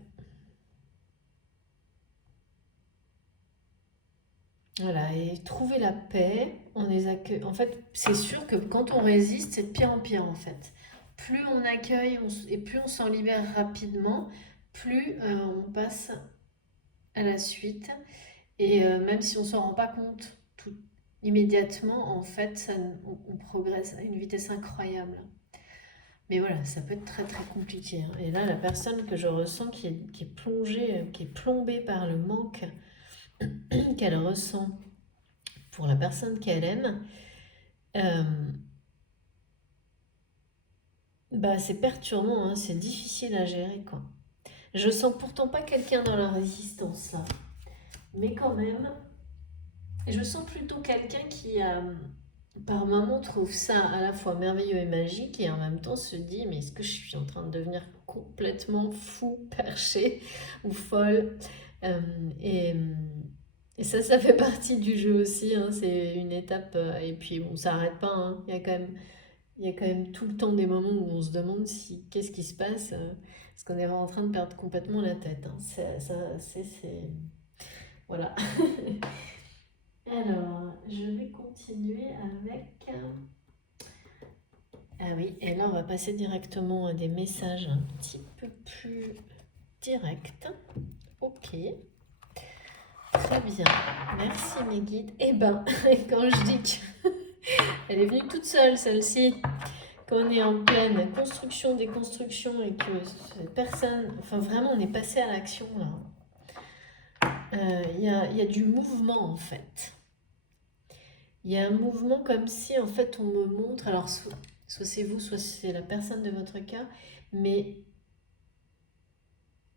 Voilà, et trouver la paix, en fait, c'est sûr que quand on résiste, c'est de pire en pire en fait. Plus on accueille et plus on s'en libère rapidement, plus on passe à la suite. Et même si on s'en rend pas compte tout immédiatement, en fait, on progresse à une vitesse incroyable. Mais voilà, ça peut être très très compliqué, hein. Et là, la personne que je ressens qui est plongée, qui est plombée par le manque qu'elle ressent pour la personne qu'elle aime, euh, bah c'est perturbant, hein, c'est difficile à gérer, quoi. Je sens pourtant pas quelqu'un dans la résistance là, mais quand même, je sens plutôt quelqu'un qui par moments trouve ça à la fois merveilleux et magique et en même temps se dit mais est-ce que je suis en train de devenir complètement fou, perché ou folle. Euh, et, et ça fait partie du jeu aussi, hein, c'est une étape et puis bon, ça n'arrête pas, hein. Il y a quand même tout le temps des moments où on se demande si qu'est-ce qui se passe, parce qu'on est vraiment en train de perdre complètement la tête, hein. Voilà. Alors, je vais continuer avec... Ah oui, et là on va passer directement à des messages un petit peu plus directs. Ok, très bien. Merci mes guides. Eh ben, quand je dis qu'elle est venue toute seule, celle-ci, qu'on est en pleine construction, déconstruction et que personne, enfin vraiment on est passé à l'action là. Il y a du mouvement en fait. Il y a un mouvement comme si en fait on me montre, alors soit c'est vous, soit c'est la personne de votre cas, mais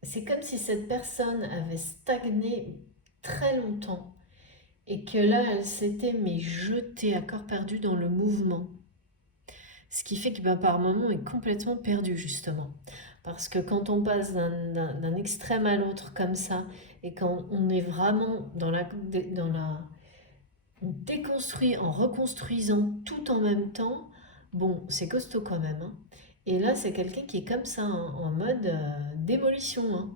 c'est comme si cette personne avait stagné très longtemps et que là elle s'était mais jetée à corps perdu dans le mouvement. Ce qui fait que ben, par moment on est complètement perdu justement. Parce que quand on passe d'un extrême à l'autre comme ça, et quand on est vraiment on déconstruit en reconstruisant tout en même temps, bon, c'est costaud quand même, hein. Et là, c'est quelqu'un qui est comme ça, hein, en mode démolition, hein.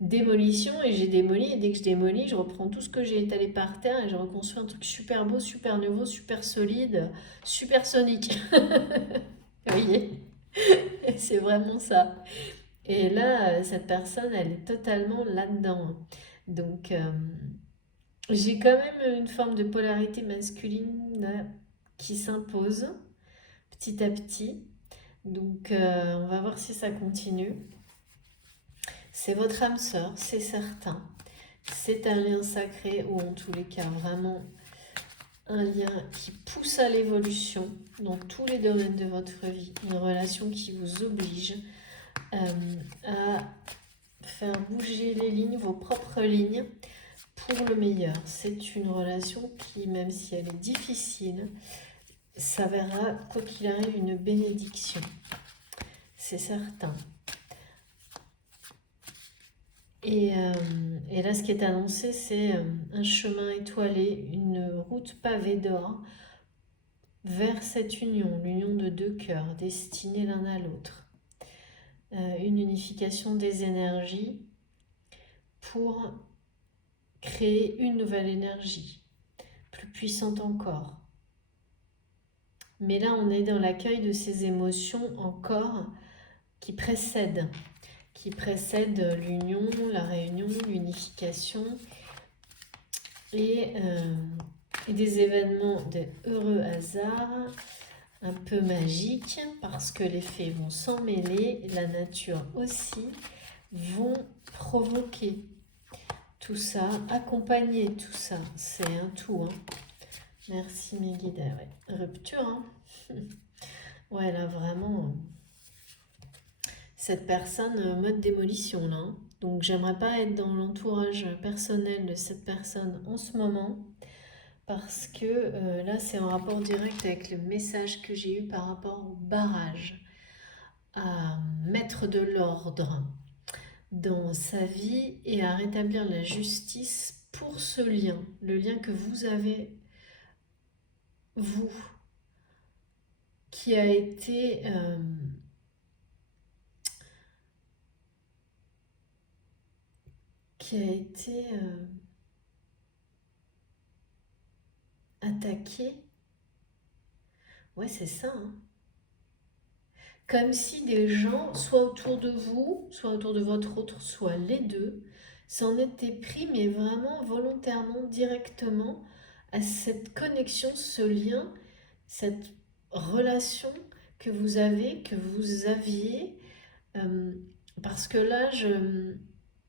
Démolition, et j'ai démoli, et dès que je démolis, je reprends tout ce que j'ai étalé par terre et je reconstruis un truc super beau, super nouveau, super solide, super sonique. Vous voyez? C'est vraiment ça. Et là, cette personne, elle est totalement là-dedans, hein. Donc, j'ai quand même une forme de polarité masculine qui s'impose petit à petit. Donc, on va voir si ça continue. C'est votre âme sœur, c'est certain. C'est un lien sacré ou en tous les cas vraiment un lien qui pousse à l'évolution dans tous les domaines de votre vie. Une relation qui vous oblige à faire bouger les lignes, vos propres lignes, pour le meilleur. C'est une relation qui, même si elle est difficile, s'avérera, quoi qu'il arrive, une bénédiction. C'est certain. Et là, ce qui est annoncé, c'est un chemin étoilé, une route pavée d'or vers cette union, l'union de deux cœurs destinés l'un à l'autre. Une unification des énergies pour créer une nouvelle énergie, plus puissante encore. Mais là, on est dans l'accueil de ces émotions encore qui précèdent l'union, la réunion, l'unification et, et des événements, des heureux hasards un peu magiques parce que les fées vont s'en mêler, la nature aussi, vont provoquer tout ça, accompagner tout ça. C'est un tout. Hein. Merci mes guides. Ouais. Rupture. Hein. Ouais, là vraiment, cette personne mode démolition là. Hein. Donc j'aimerais pas être dans l'entourage personnel de cette personne en ce moment parce que là c'est en rapport direct avec le message que j'ai eu par rapport au barrage, à mettre de l'ordre dans sa vie et à rétablir la justice pour ce lien, le lien que vous avez, vous, qui a été attaqué. Ouais, c'est ça. Hein. Comme si des gens, soit autour de vous, soit autour de votre autre, soit les deux, s'en étaient pris, mais vraiment volontairement, directement, à cette connexion, ce lien, cette relation que vous avez, que vous aviez. euh, Parce que là,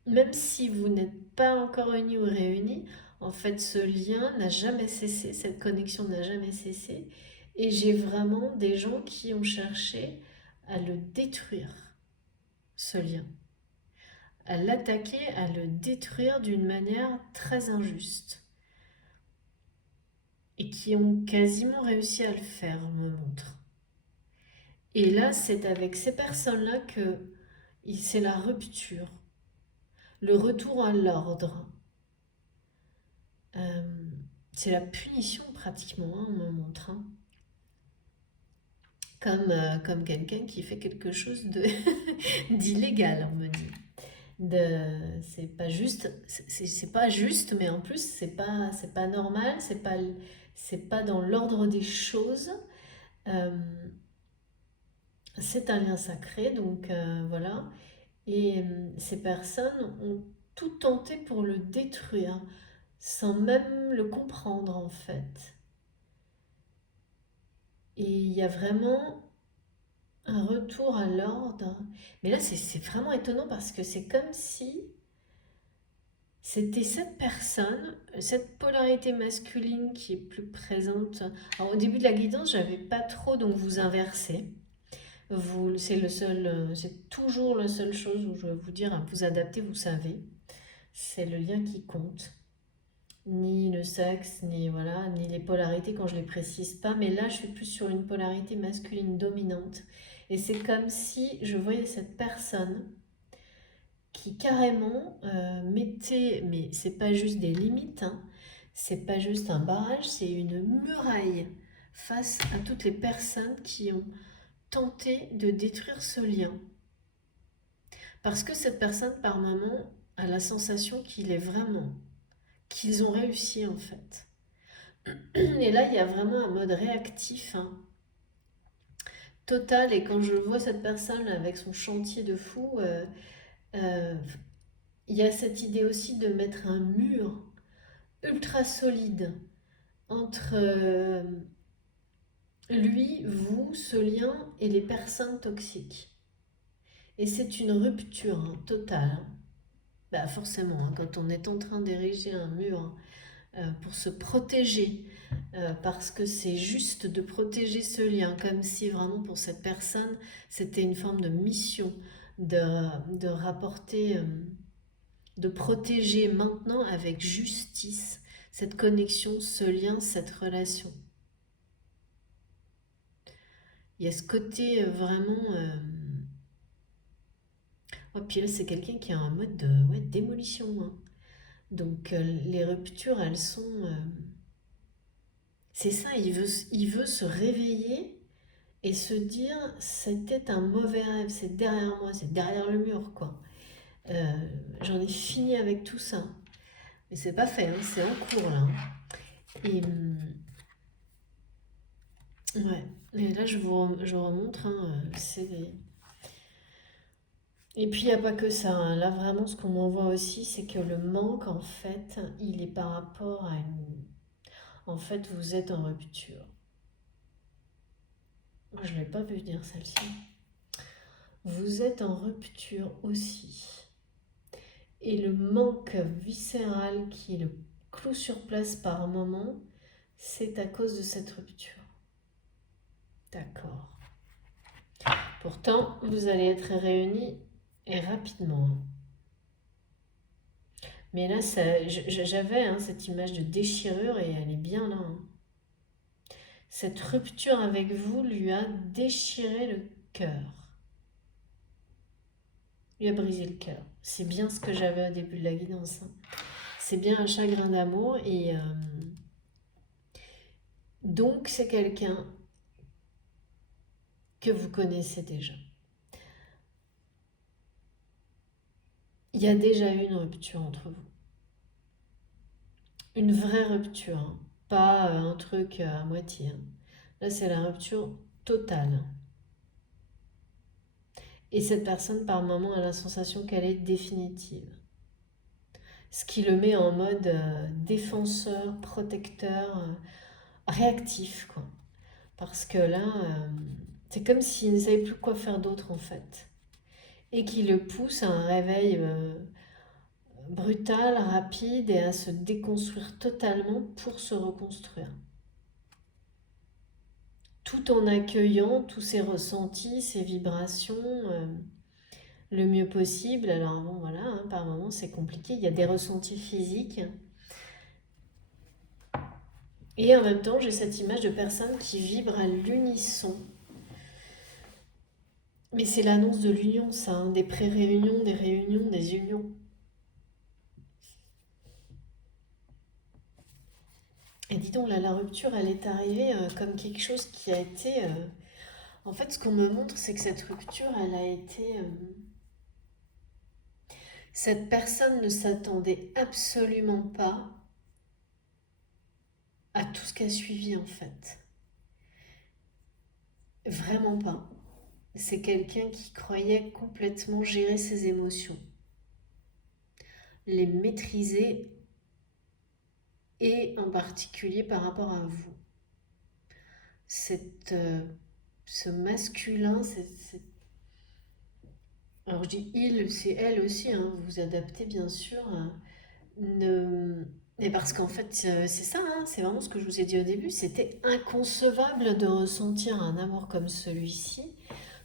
même si vous n'êtes pas encore unis ou réunis, en fait, ce lien n'a jamais cessé, cette connexion n'a jamais cessé. Et j'ai vraiment des gens qui ont cherché à le détruire, ce lien, à l'attaquer, à le détruire d'une manière très injuste. Et qui ont quasiment réussi à le faire, me montre. Et là, c'est avec ces personnes-là que c'est la rupture, le retour à l'ordre. Euh, c'est la punition pratiquement, hein, on me montre. Hein. Comme quelqu'un qui fait quelque chose d'illégal, on me dit. C'est pas juste, c'est pas juste, mais en plus c'est pas normal, c'est pas dans l'ordre des choses. Euh, c'est un lien sacré, donc voilà. Et ces personnes ont tout tenté pour le détruire, sans même le comprendre en fait. Et il y a vraiment un retour à l'ordre. Mais là, c'est vraiment étonnant parce que c'est comme si c'était cette personne, cette polarité masculine qui est plus présente. Alors, au début de la guidance, j'avais pas trop, donc vous inversez. C'est toujours la seule chose où je vais vous dire à vous adapter, vous savez. C'est le lien qui compte. Ni le sexe, ni voilà, ni les polarités quand je les précise pas. Mais là, je suis plus sur une polarité masculine dominante. Et c'est comme si je voyais cette personne qui carrément mettait, mais c'est pas juste des limites, hein, c'est pas juste un barrage, c'est une muraille face à toutes les personnes qui ont tenté de détruire ce lien. Parce que cette personne, par moment, a la sensation qu'ils ont réussi en fait. Et là, il y a vraiment un mode réactif, hein, total. Et quand je vois cette personne avec son chantier de fou, euh, il y a cette idée aussi de mettre un mur ultra solide entre lui, vous, ce lien et les personnes toxiques. Et c'est une rupture hein, totale. Hein. Bah forcément, hein, quand on est en train d'ériger un mur pour se protéger, parce que c'est juste de protéger ce lien, comme si vraiment pour cette personne, c'était une forme de mission de rapporter, de protéger maintenant avec justice cette connexion, ce lien, cette relation. Il y a ce côté vraiment... Oh, puis là, c'est quelqu'un qui a un mode de ouais, démolition. Hein. Donc, les ruptures, elles sont... c'est ça, il veut se réveiller et se dire, c'était un mauvais rêve, c'est derrière moi, c'est derrière le mur, quoi. J'en ai fini avec tout ça. Mais c'est pas fait, hein, c'est en cours, là. Et, Ouais. Et là, je vous remontre, hein, c'est et puis, il n'y a pas que ça, hein. Là, vraiment, ce qu'on m'envoie aussi, c'est que le manque, en fait, il est par rapport à une... En fait, vous êtes en rupture. Moi, je ne l'ai pas vu dire celle-ci. Vous êtes en rupture aussi. Et le manque viscéral qui est le clou sur place par moment, c'est à cause de cette rupture. D'accord. Pourtant, vous allez être réunis et rapidement. Mais là, j'avais cette image de déchirure et elle est bien là, hein. Cette rupture avec vous lui a déchiré le cœur, lui a brisé le cœur. C'est bien ce que j'avais au début de la guidance, hein. C'est bien un chagrin d'amour et donc c'est quelqu'un que vous connaissez déjà. Il y a déjà eu une rupture entre vous. Une vraie rupture, hein. Pas un truc à moitié, hein. Là, c'est la rupture totale. Et cette personne, par moment, a la sensation qu'elle est définitive. Ce qui le met en mode défenseur, protecteur, réactif, quoi. Parce que là, c'est comme s'il ne savait plus quoi faire d'autre, en fait. Et qui le pousse à un réveil brutal, rapide et à se déconstruire totalement pour se reconstruire. Tout en accueillant tous ses ressentis, ses vibrations, le mieux possible. Alors bon, voilà, hein, par moments c'est compliqué. Il y a des ressentis physiques. Et en même temps, j'ai cette image de personnes qui vibrent à l'unisson. Mais c'est l'annonce de l'union, ça, hein, des pré-réunions, des réunions, des unions. Et dis donc, là, la rupture, elle est arrivée comme quelque chose qui a été... En fait, ce qu'on me montre, c'est que cette rupture, elle a été... Cette personne ne s'attendait absolument pas à tout ce qui a suivi, en fait. Vraiment pas. C'est quelqu'un qui croyait complètement gérer ses émotions, les maîtriser et en particulier par rapport à vous. Ce masculin, alors je dis il, c'est elle aussi, hein, vous vous adaptez bien sûr, ne, et parce qu'en fait c'est ça, hein, c'est vraiment ce que je vous ai dit au début, c'était inconcevable de ressentir un amour comme celui-ci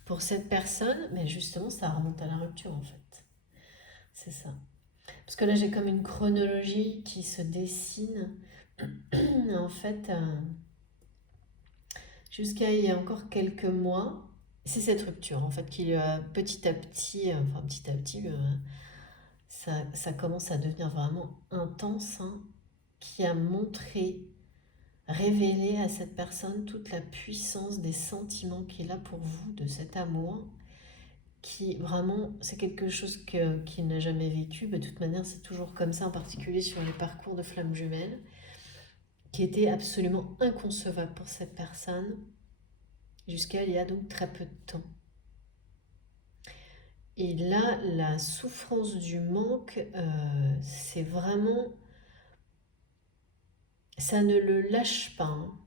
pour cette personne, mais justement ça remonte à la rupture en fait, c'est ça. Parce que là j'ai comme une chronologie qui se dessine, en fait, jusqu'à il y a encore quelques mois, c'est cette rupture en fait qui petit à petit, enfin petit à petit, ça commence à devenir vraiment intense, hein, qui a montré, révélé à cette personne toute la puissance des sentiments qu'il a pour vous, de cet amour, qui vraiment, c'est quelque chose qu'il n'a jamais vécu. De toute manière, c'est toujours comme ça, en particulier sur les parcours de flammes jumelles, qui était absolument inconcevable pour cette personne, jusqu'à il y a donc très peu de temps. Et là, la souffrance du manque, c'est vraiment... Ça ne le lâche pas, hein.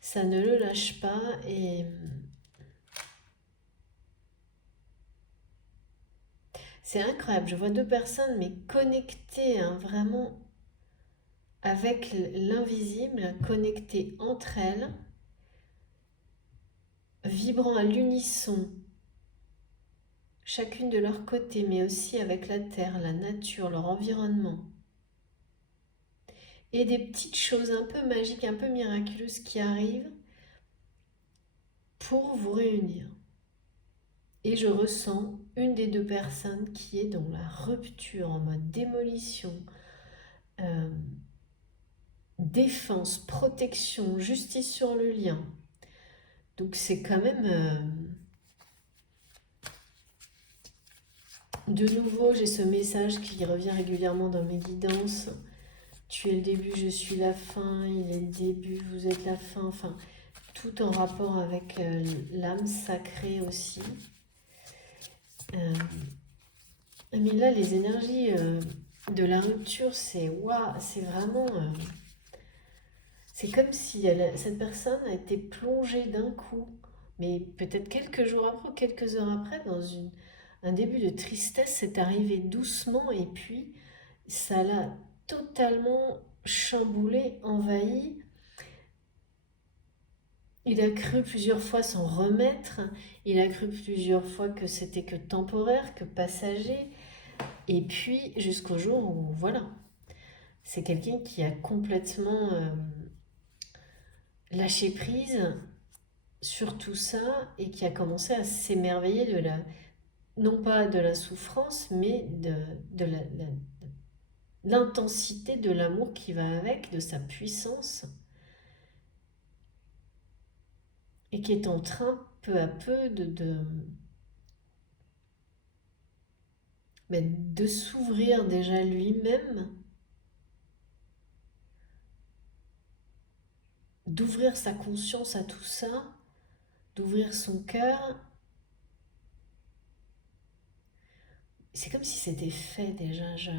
Ça ne le lâche pas et c'est incroyable. Je vois deux personnes mais connectées, hein, vraiment avec l'invisible, connectées entre elles, vibrant à l'unisson, chacune de leur côté, mais aussi avec la terre, la nature, leur environnement. Et des petites choses un peu magiques, un peu miraculeuses qui arrivent pour vous réunir. Et je ressens une des deux personnes qui est dans la rupture, en mode démolition, euh, défense, protection, justice sur le lien. Donc c'est quand même... De nouveau, j'ai ce message qui revient régulièrement dans mes guidances. Tu es le début, je suis la fin, il est le début, vous êtes la fin. Enfin, tout en rapport avec l'âme sacrée aussi. Euh, mais là, les énergies de la rupture, c'est waouh, c'est vraiment... c'est comme si cette personne a été plongée d'un coup, mais peut-être quelques jours après ou quelques heures après, dans un début de tristesse. C'est arrivé doucement et puis ça l'a totalement chamboulé, envahi. Il a cru plusieurs fois s'en remettre, il a cru plusieurs fois que c'était que temporaire, que passager, et puis jusqu'au jour où, voilà, c'est quelqu'un qui a complètement lâché prise sur tout ça et qui a commencé à s'émerveiller non pas de la souffrance, mais de l'intensité de l'amour qui va avec, de sa puissance, et qui est en train peu à peu de s'ouvrir déjà lui-même, d'ouvrir sa conscience à tout ça, d'ouvrir son cœur. C'est comme si c'était fait déjà,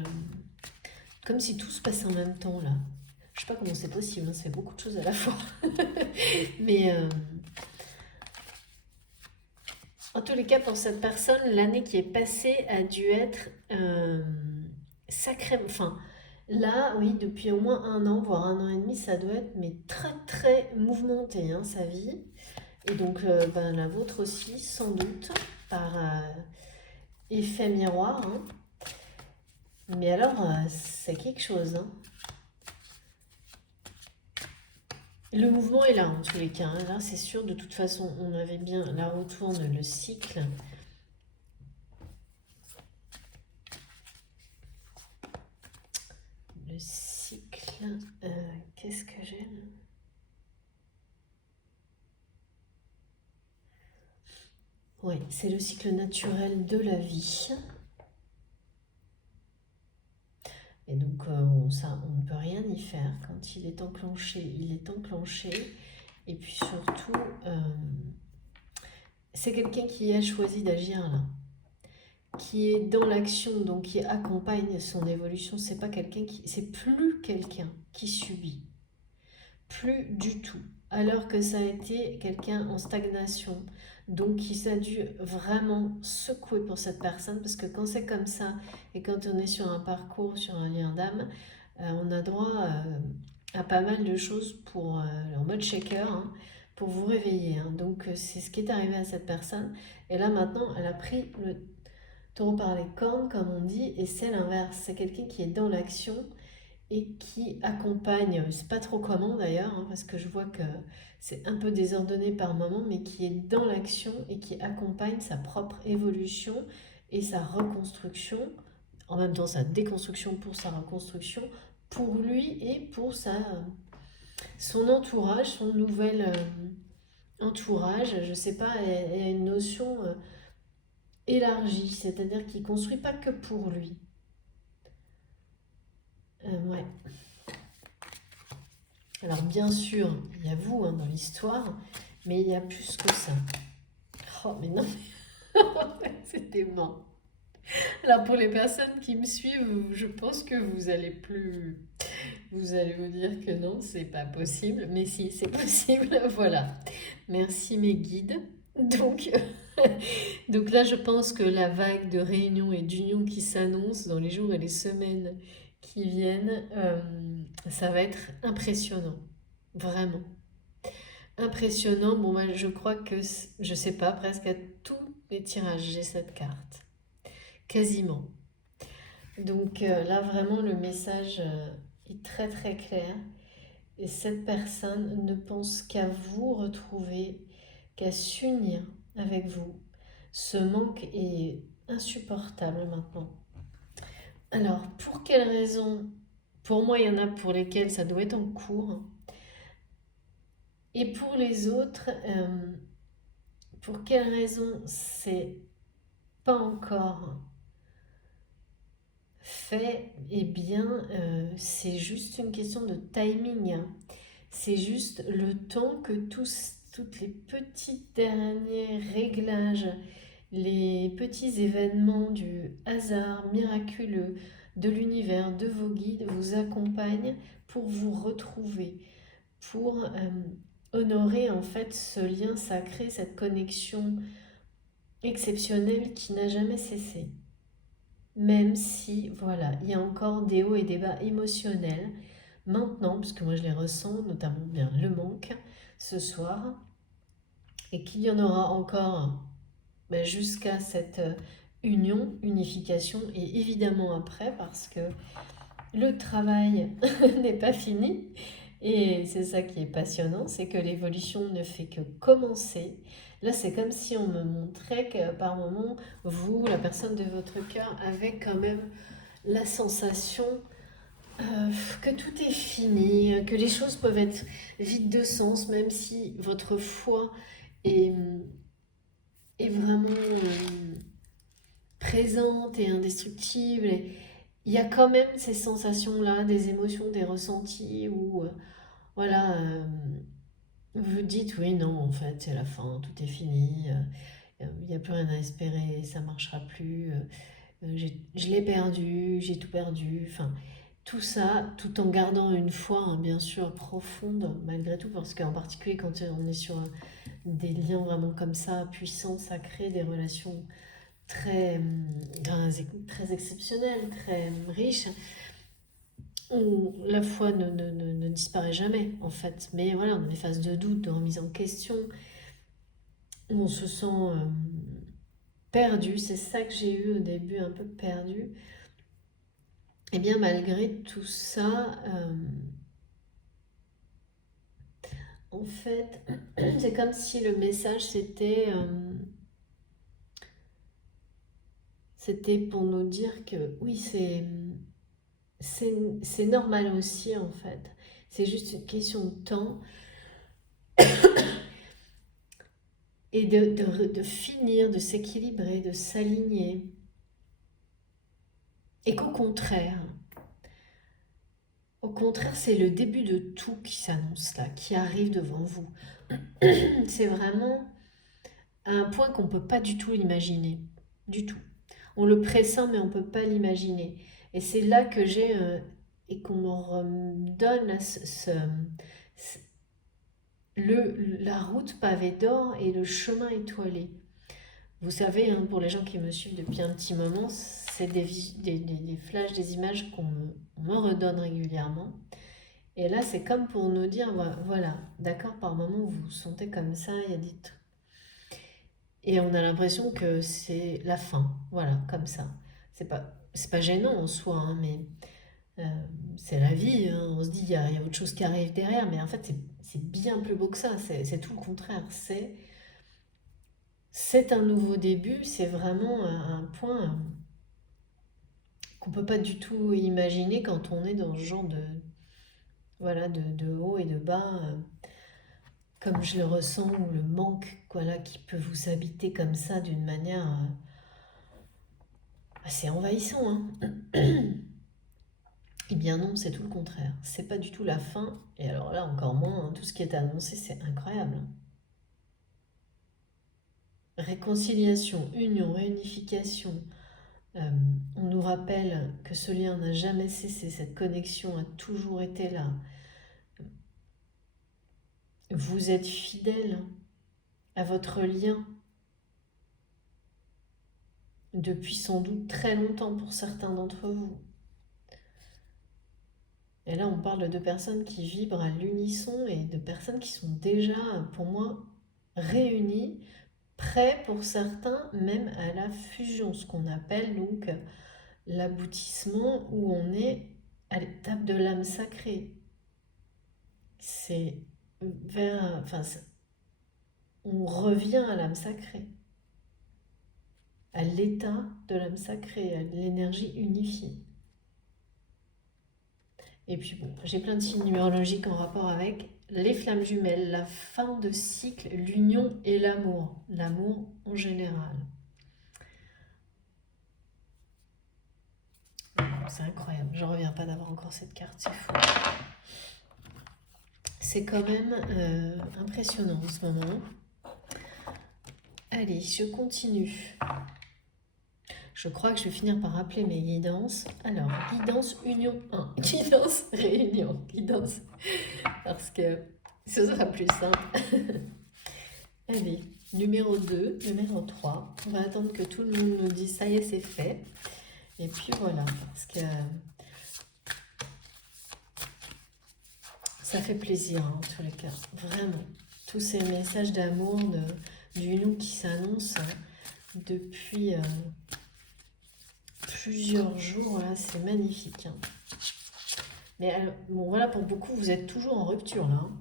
comme si tout se passait en même temps là. Je sais pas comment c'est possible, hein, ça fait beaucoup de choses à la fois. Mais en tous les cas, pour cette personne, l'année qui est passée a dû être sacrée. Enfin, là, oui, depuis au moins un an, voire un an et demi, ça doit être mais très très mouvementé, hein, sa vie. Et donc, ben, la vôtre aussi, sans doute, par effet miroir, hein. Mais alors, c'est quelque chose, hein. Le mouvement est là, en tous les cas, hein. Là, c'est sûr, de toute façon, on avait bien la roue tourne, le cycle. Le cycle, qu'est-ce que j'ai là? Oui, c'est le cycle naturel de la vie. Et donc, ça, on ne peut rien y faire. Quand il est enclenché, il est enclenché. Et puis surtout, c'est quelqu'un qui a choisi d'agir là, qui est dans l'action, donc qui accompagne son évolution. C'est plus quelqu'un qui subit, plus du tout. Alors que ça a été quelqu'un en stagnation, donc qui a dû vraiment secouer pour cette personne, parce que quand c'est comme ça et quand on est sur un parcours, sur un lien d'âme, on a droit à pas mal de choses en mode shaker, hein, pour vous réveiller, hein. Donc c'est ce qui est arrivé à cette personne. Et là maintenant, elle a pris le taureau par les cornes, comme on dit, et c'est l'inverse. C'est quelqu'un qui est dans l'action et qui accompagne, je sais pas trop comment d'ailleurs, hein, parce que je vois que c'est un peu désordonné par moment, mais qui est dans l'action et qui accompagne sa propre évolution et sa reconstruction, en même temps sa déconstruction pour sa reconstruction, pour lui et pour son entourage, son nouvel entourage, je sais pas, et une notion élargie, c'est-à-dire qu'il ne construit pas que pour lui. Ouais. Alors bien sûr, il y a vous, hein, dans l'histoire, mais il y a plus que ça. Oh mais non, c'est dément. Alors pour les personnes qui me suivent, je pense que vous allez vous dire que non, c'est pas possible, mais si, c'est possible, voilà. Merci mes guides. Donc, donc là, je pense que la vague de réunions et d'unions qui s'annonce dans les jours et les semaines qui viennent, ça va être impressionnant. Vraiment. Impressionnant. Bon, moi, je crois que, je sais pas, presque à tous les tirages, j'ai cette carte. Quasiment. Donc là, vraiment, le message est très très clair. Et cette personne ne pense qu'à vous retrouver, qu'à s'unir avec vous. Ce manque est insupportable maintenant. Alors, pour quelles raisons? Pour moi, il y en a pour lesquelles ça doit être en cours. Et pour les autres, pour quelles raisons c'est pas encore fait? Eh bien, c'est juste une question de timing, hein. C'est juste le temps que tout toutes les petites derniers réglages, les petits événements du hasard miraculeux de l'univers, de vos guides vous accompagnent pour vous retrouver, pour honorer en fait ce lien sacré, cette connexion exceptionnelle qui n'a jamais cessé. Même si, voilà, il y a encore des hauts et des bas émotionnels maintenant, parce que moi je les ressens, notamment bien le manque ce soir, et qu'il y en aura encore jusqu'à cette unification, et évidemment après, parce que le travail n'est pas fini, et c'est ça qui est passionnant, c'est que l'évolution ne fait que commencer. Là, c'est comme si on me montrait que par moment, vous, la personne de votre cœur, avez quand même la sensation que tout est fini, que les choses peuvent être vides de sens, même si votre foi est, est vraiment présente et indestructible. Et il y a quand même ces sensations-là, des émotions, des ressentis où, voilà, vous vous dites, oui, non, en fait, c'est la fin, tout est fini, il n'y a plus rien à espérer, ça ne marchera plus, je l'ai perdu, j'ai tout perdu, enfin, tout ça, tout en gardant une foi, hein, bien sûr, profonde, malgré tout, parce qu'en particulier quand on est sur des liens vraiment comme ça, puissants, sacrés, des relations très, très exceptionnelles, très riches, où la foi ne disparaît jamais, en fait. Mais voilà, dans les phases de doute, de remise en question, où on se sent perdu, c'est ça que j'ai eu au début, un peu perdu. Et bien malgré tout ça, en fait, c'est comme si le message c'était pour nous dire que oui, c'est normal aussi en fait. C'est juste une question de temps et de finir, de s'équilibrer, de s'aligner. Et qu'au contraire, c'est le début de tout qui s'annonce là, qui arrive devant vous. C'est vraiment à un point qu'on ne peut pas du tout l'imaginer. Du tout. On le pressent, mais on ne peut pas l'imaginer. Et c'est là que j'ai, et qu'on me redonne la route pavée d'or et le chemin étoilé. Vous savez, hein, pour les gens qui me suivent depuis un petit moment, c'est des flashs, des images on me redonne régulièrement. Et là, c'est comme pour nous dire, voilà, d'accord, par moment, vous vous sentez comme ça, il y a des trucs. Et on a l'impression que c'est la fin, voilà, comme ça. C'est pas gênant en soi, hein, mais euh, c'est la vie, hein. On se dit, il y a autre chose qui arrive derrière, mais en fait, c'est bien plus beau que ça, c'est tout le contraire. C'est un nouveau début, c'est vraiment un point qu'on peut pas du tout imaginer quand on est dans ce genre voilà, de haut et de bas, comme je le ressens, ou le manque, voilà, qui peut vous habiter comme ça d'une manière assez envahissant, hein. Eh bien non, c'est tout le contraire. C'est pas du tout la fin. Et alors là, encore moins, hein, tout ce qui est annoncé, c'est incroyable, hein. Réconciliation, union, réunification. Euh, on nous rappelle que ce lien n'a jamais cessé, cette connexion a toujours été là. Vous êtes fidèle à votre lien depuis sans doute très longtemps pour certains d'entre vous. Et là, on parle de personnes qui vibrent à l'unisson et de personnes qui sont déjà, pour moi, réunies, prêts pour certains même à la fusion, ce qu'on appelle donc l'aboutissement où on est à l'étape de l'âme sacrée. C'est enfin, on revient à l'âme sacrée, à l'état de l'âme sacrée, à l'énergie unifiée. Et puis bon, j'ai plein de signes numérologiques en rapport avec les flammes jumelles, la fin de cycle, l'union et l'amour en général. C'est incroyable, j'en reviens pas d'avoir encore cette carte, c'est fou. c'est quand même impressionnant en ce moment. Allez, je continue. Je crois que je vais finir par appeler mes guidances. Alors, guidance union 1, guidance réunion, guidance, parce que ce sera plus simple. Allez, numéro 2, numéro 3. On va attendre que tout le monde nous dise ça y est, c'est fait. Et puis voilà, parce que ça fait plaisir en tous les cas, vraiment. Tous ces messages d'amour, d'union qui s'annoncent depuis plusieurs jours, là, c'est magnifique. Hein. Mais alors, bon, voilà, pour beaucoup, vous êtes toujours en rupture là. Hein.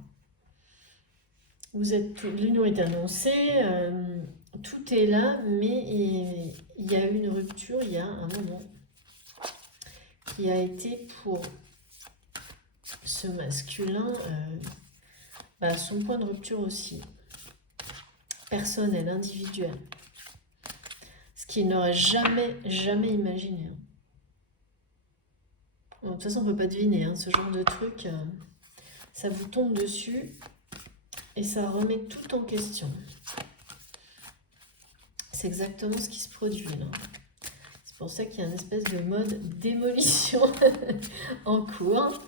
L'union est annoncée, tout est là, mais il y a eu une rupture il y a un moment qui a été pour ce masculin son point de rupture aussi, personnel, individuel, ce qu'il n'aurait jamais imaginé. Hein. Bon, de toute façon, on ne peut pas deviner, hein, ce genre de truc, ça vous tombe dessus et ça remet tout en question. C'est exactement ce qui se produit là. C'est pour ça qu'il y a une espèce de mode démolition en cours.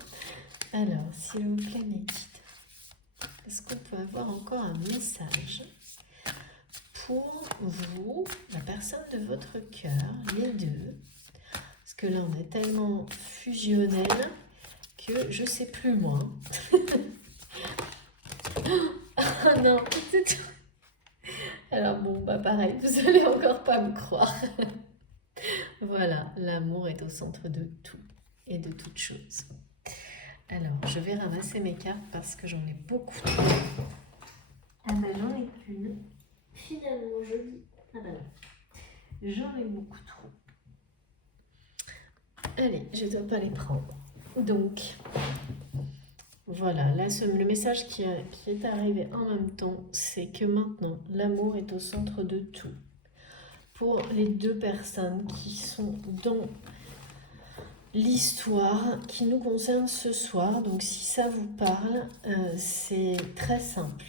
Alors, s'il vous plaît, mes guides, est-ce qu'on peut avoir encore un message pour vous, la personne de votre cœur, les deux? Parce que là, on est tellement fusionnel que je sais plus moi. Ah non, c'est tout. Alors bon, bah pareil, vous allez encore pas me croire. Voilà, l'amour est au centre de tout et de toute chose. Alors, je vais ramasser mes cartes parce que j'en ai beaucoup trop. Ah ben j'en ai qu'une. Finalement, je dis... Ah ben non. J'en ai beaucoup trop. Allez, je ne dois pas les prendre. Donc, voilà, là, le message qui est arrivé en même temps, c'est que maintenant, l'amour est au centre de tout. Pour les deux personnes qui sont dans l'histoire qui nous concerne ce soir, donc si ça vous parle, c'est très simple.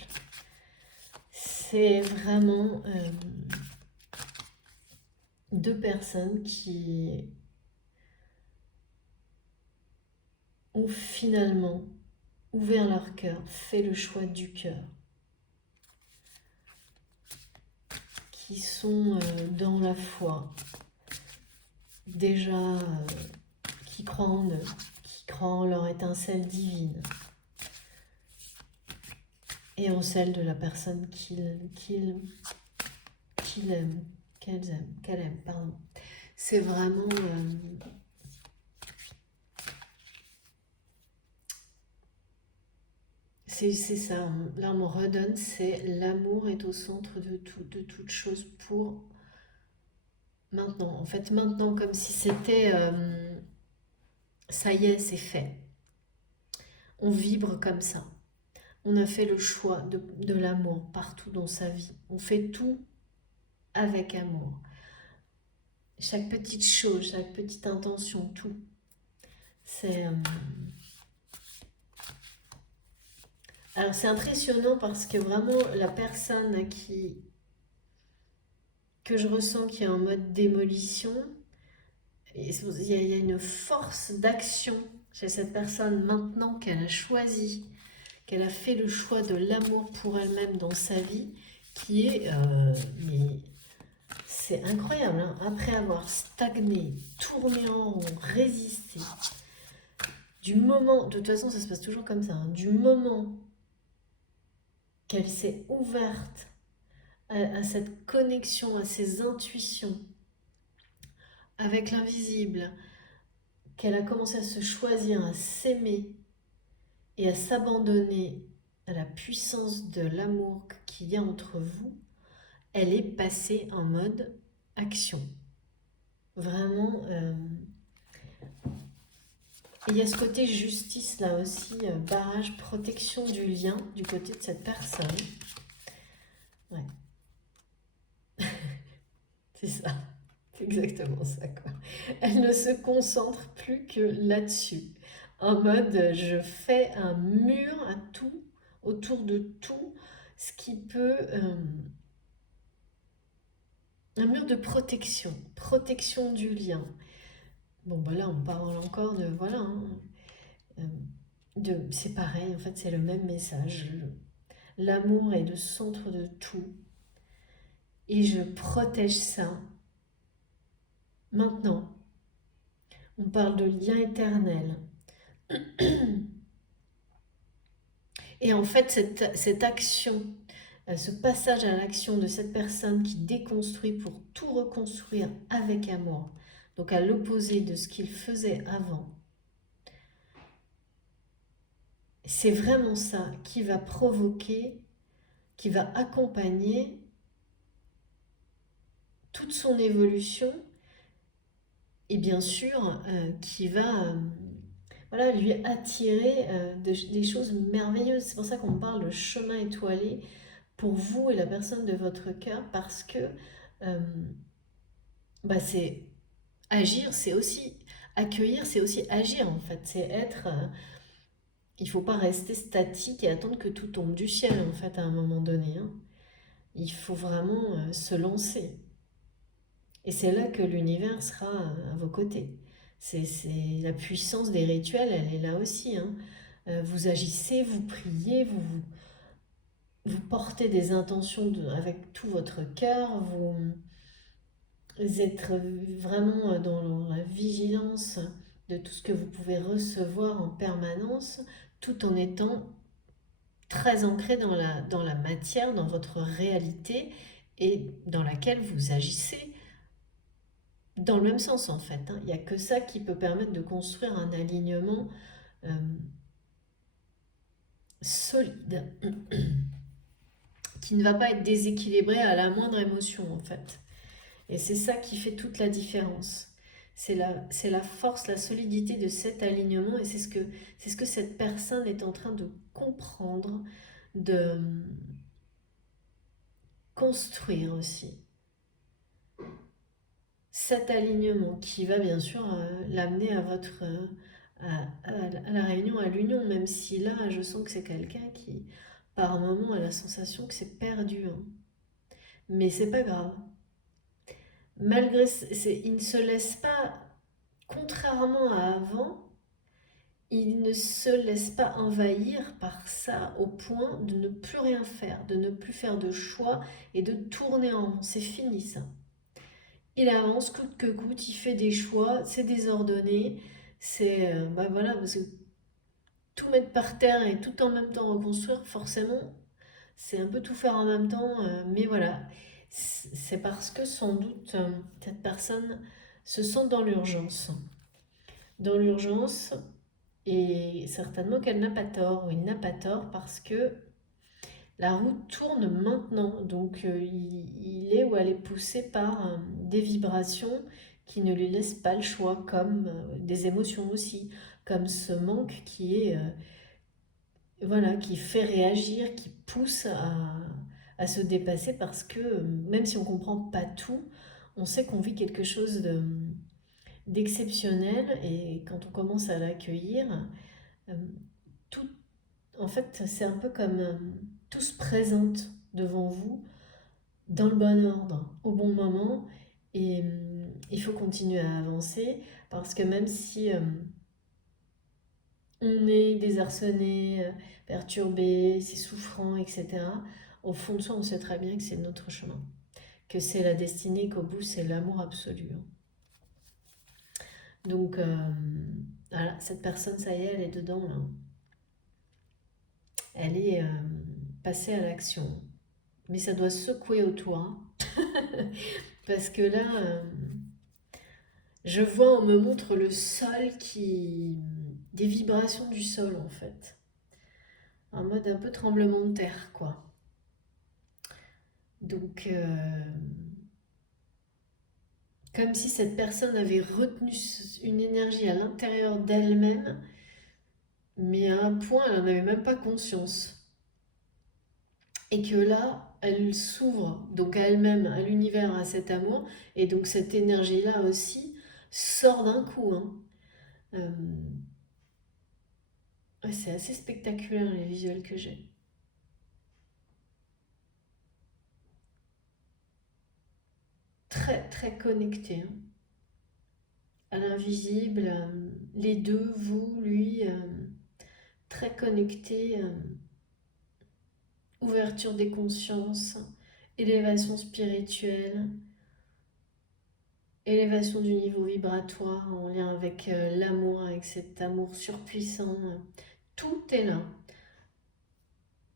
C'est vraiment deux personnes qui ont finalement ouvert leur cœur, fait le choix du cœur, qui sont dans la foi, déjà qui croient en eux, qui croient en leur étincelle divine et en celle de la personne qu'ils aiment, qu'elle aime, pardon. C'est vraiment... c'est ça, là on me redonne, c'est l'amour est au centre de tout, de toute chose pour maintenant. En fait, maintenant, comme si c'était, ça y est, c'est fait. On vibre comme ça. On a fait le choix de l'amour partout dans sa vie. On fait tout avec amour. Chaque petite chose, chaque petite intention, tout. C'est... Alors c'est impressionnant parce que vraiment la personne que je ressens qui est en mode démolition, il y a une force d'action chez cette personne maintenant qu'elle a choisi, qu'elle a fait le choix de l'amour pour elle-même dans sa vie, qui est... mais c'est incroyable, hein, après avoir stagné, tourné en rond, résisté, du moment, de toute façon ça se passe toujours comme ça, hein, du moment qu'elle s'est ouverte à cette connexion, à ses intuitions avec l'invisible, qu'elle a commencé à se choisir, à s'aimer et à s'abandonner à la puissance de l'amour qu'il y a entre vous, elle est passée en mode action. Vraiment, il y a ce côté justice là aussi, barrage, protection du lien du côté de cette personne. Ouais. C'est ça. C'est exactement ça, quoi. Elle ne se concentre plus que là-dessus. en mode je fais un mur à tout, autour de tout, ce qui peut... un mur de protection, protection du lien. Bon, bah là, on parle encore de... Voilà, hein, euh, c'est pareil, en fait, c'est le même message. L'amour est le centre de tout. Et je protège ça. Maintenant, on parle de lien éternel. Et en fait, cette action, ce passage à l'action de cette personne qui déconstruit pour tout reconstruire avec amour, donc à l'opposé de ce qu'il faisait avant, c'est vraiment ça qui va provoquer, qui va accompagner toute son évolution et bien sûr qui va voilà, lui attirer des choses merveilleuses. C'est pour ça qu'on parle de chemin étoilé pour vous et la personne de votre cœur parce que euh, bah c'est agir, c'est aussi accueillir, c'est aussi agir en fait. C'est être. Il faut pas rester statique et attendre que tout tombe du ciel en fait à un moment donné, hein. Il faut vraiment se lancer. Et c'est là que l'univers sera à vos côtés. C'est la puissance des rituels, elle est là aussi, hein. Vous agissez, vous priez, vous portez des intentions avec tout votre cœur, vous êtes vraiment dans la vigilance de tout ce que vous pouvez recevoir en permanence, tout en étant très ancré dans la matière, dans votre réalité et dans laquelle vous agissez dans le même sens en fait, hein. Il n'y a que ça qui peut permettre de construire un alignement euh, solide, qui ne va pas être déséquilibré à la moindre émotion en fait. Et c'est ça qui fait toute la différence. C'est la force, la solidité de cet alignement et c'est ce que cette personne est en train de comprendre, de construire aussi. Cet alignement qui va bien sûr l'amener à votre à la réunion, à l'union, même si là je sens que c'est quelqu'un qui par moment a la sensation que c'est perdu, hein. Mais c'est pas grave. Malgré il ne se laisse pas, contrairement à avant, il ne se laisse pas envahir par ça au point de ne plus rien faire, de ne plus faire de choix et de tourner en rond. C'est fini ça. Il avance coûte que coûte, il fait des choix, c'est désordonné, c'est bah voilà, parce que tout mettre par terre et tout en même temps reconstruire, forcément, c'est un peu tout faire en même temps, mais voilà, c'est parce que sans doute cette personne se sent dans l'urgence, et certainement qu'elle n'a pas tort, ou il n'a pas tort parce que la roue tourne maintenant, donc il est ou elle est poussée par des vibrations qui ne lui laissent pas le choix, comme des émotions aussi, comme ce manque qui est, voilà, qui fait réagir, qui pousse à se dépasser parce que même si on ne comprend pas tout, on sait qu'on vit quelque chose d'exceptionnel et quand on commence à l'accueillir, euh, tout, en fait, c'est un peu comme tout se présente devant vous dans le bon ordre, au bon moment. Et il faut continuer à avancer parce que même si on est désarçonné, perturbé, c'est souffrant, etc., au fond de soi, on sait très bien que c'est notre chemin, que c'est la destinée, qu'au bout, c'est l'amour absolu, hein. Donc, voilà, cette personne, ça y est, elle est dedans, là. Elle est passée à l'action. Mais ça doit secouer autour, hein. Parce que là, je vois, on me montre le sol qui... des vibrations du sol en fait. En mode un peu tremblement de terre, quoi. Donc, comme si cette personne avait retenu une énergie à l'intérieur d'elle-même, mais à un point, elle n'en avait même pas conscience. Et que là, elle s'ouvre donc à elle-même, à l'univers, à cet amour, et donc cette énergie-là aussi sort d'un coup, hein. Euh, Ouais, c'est assez spectaculaire les visuels que j'ai. Très très connecté, hein, à l'invisible, les deux, vous, lui, très connectés, ouverture des consciences, élévation spirituelle, élévation du niveau vibratoire en lien avec l'amour, avec cet amour surpuissant. Tout est là.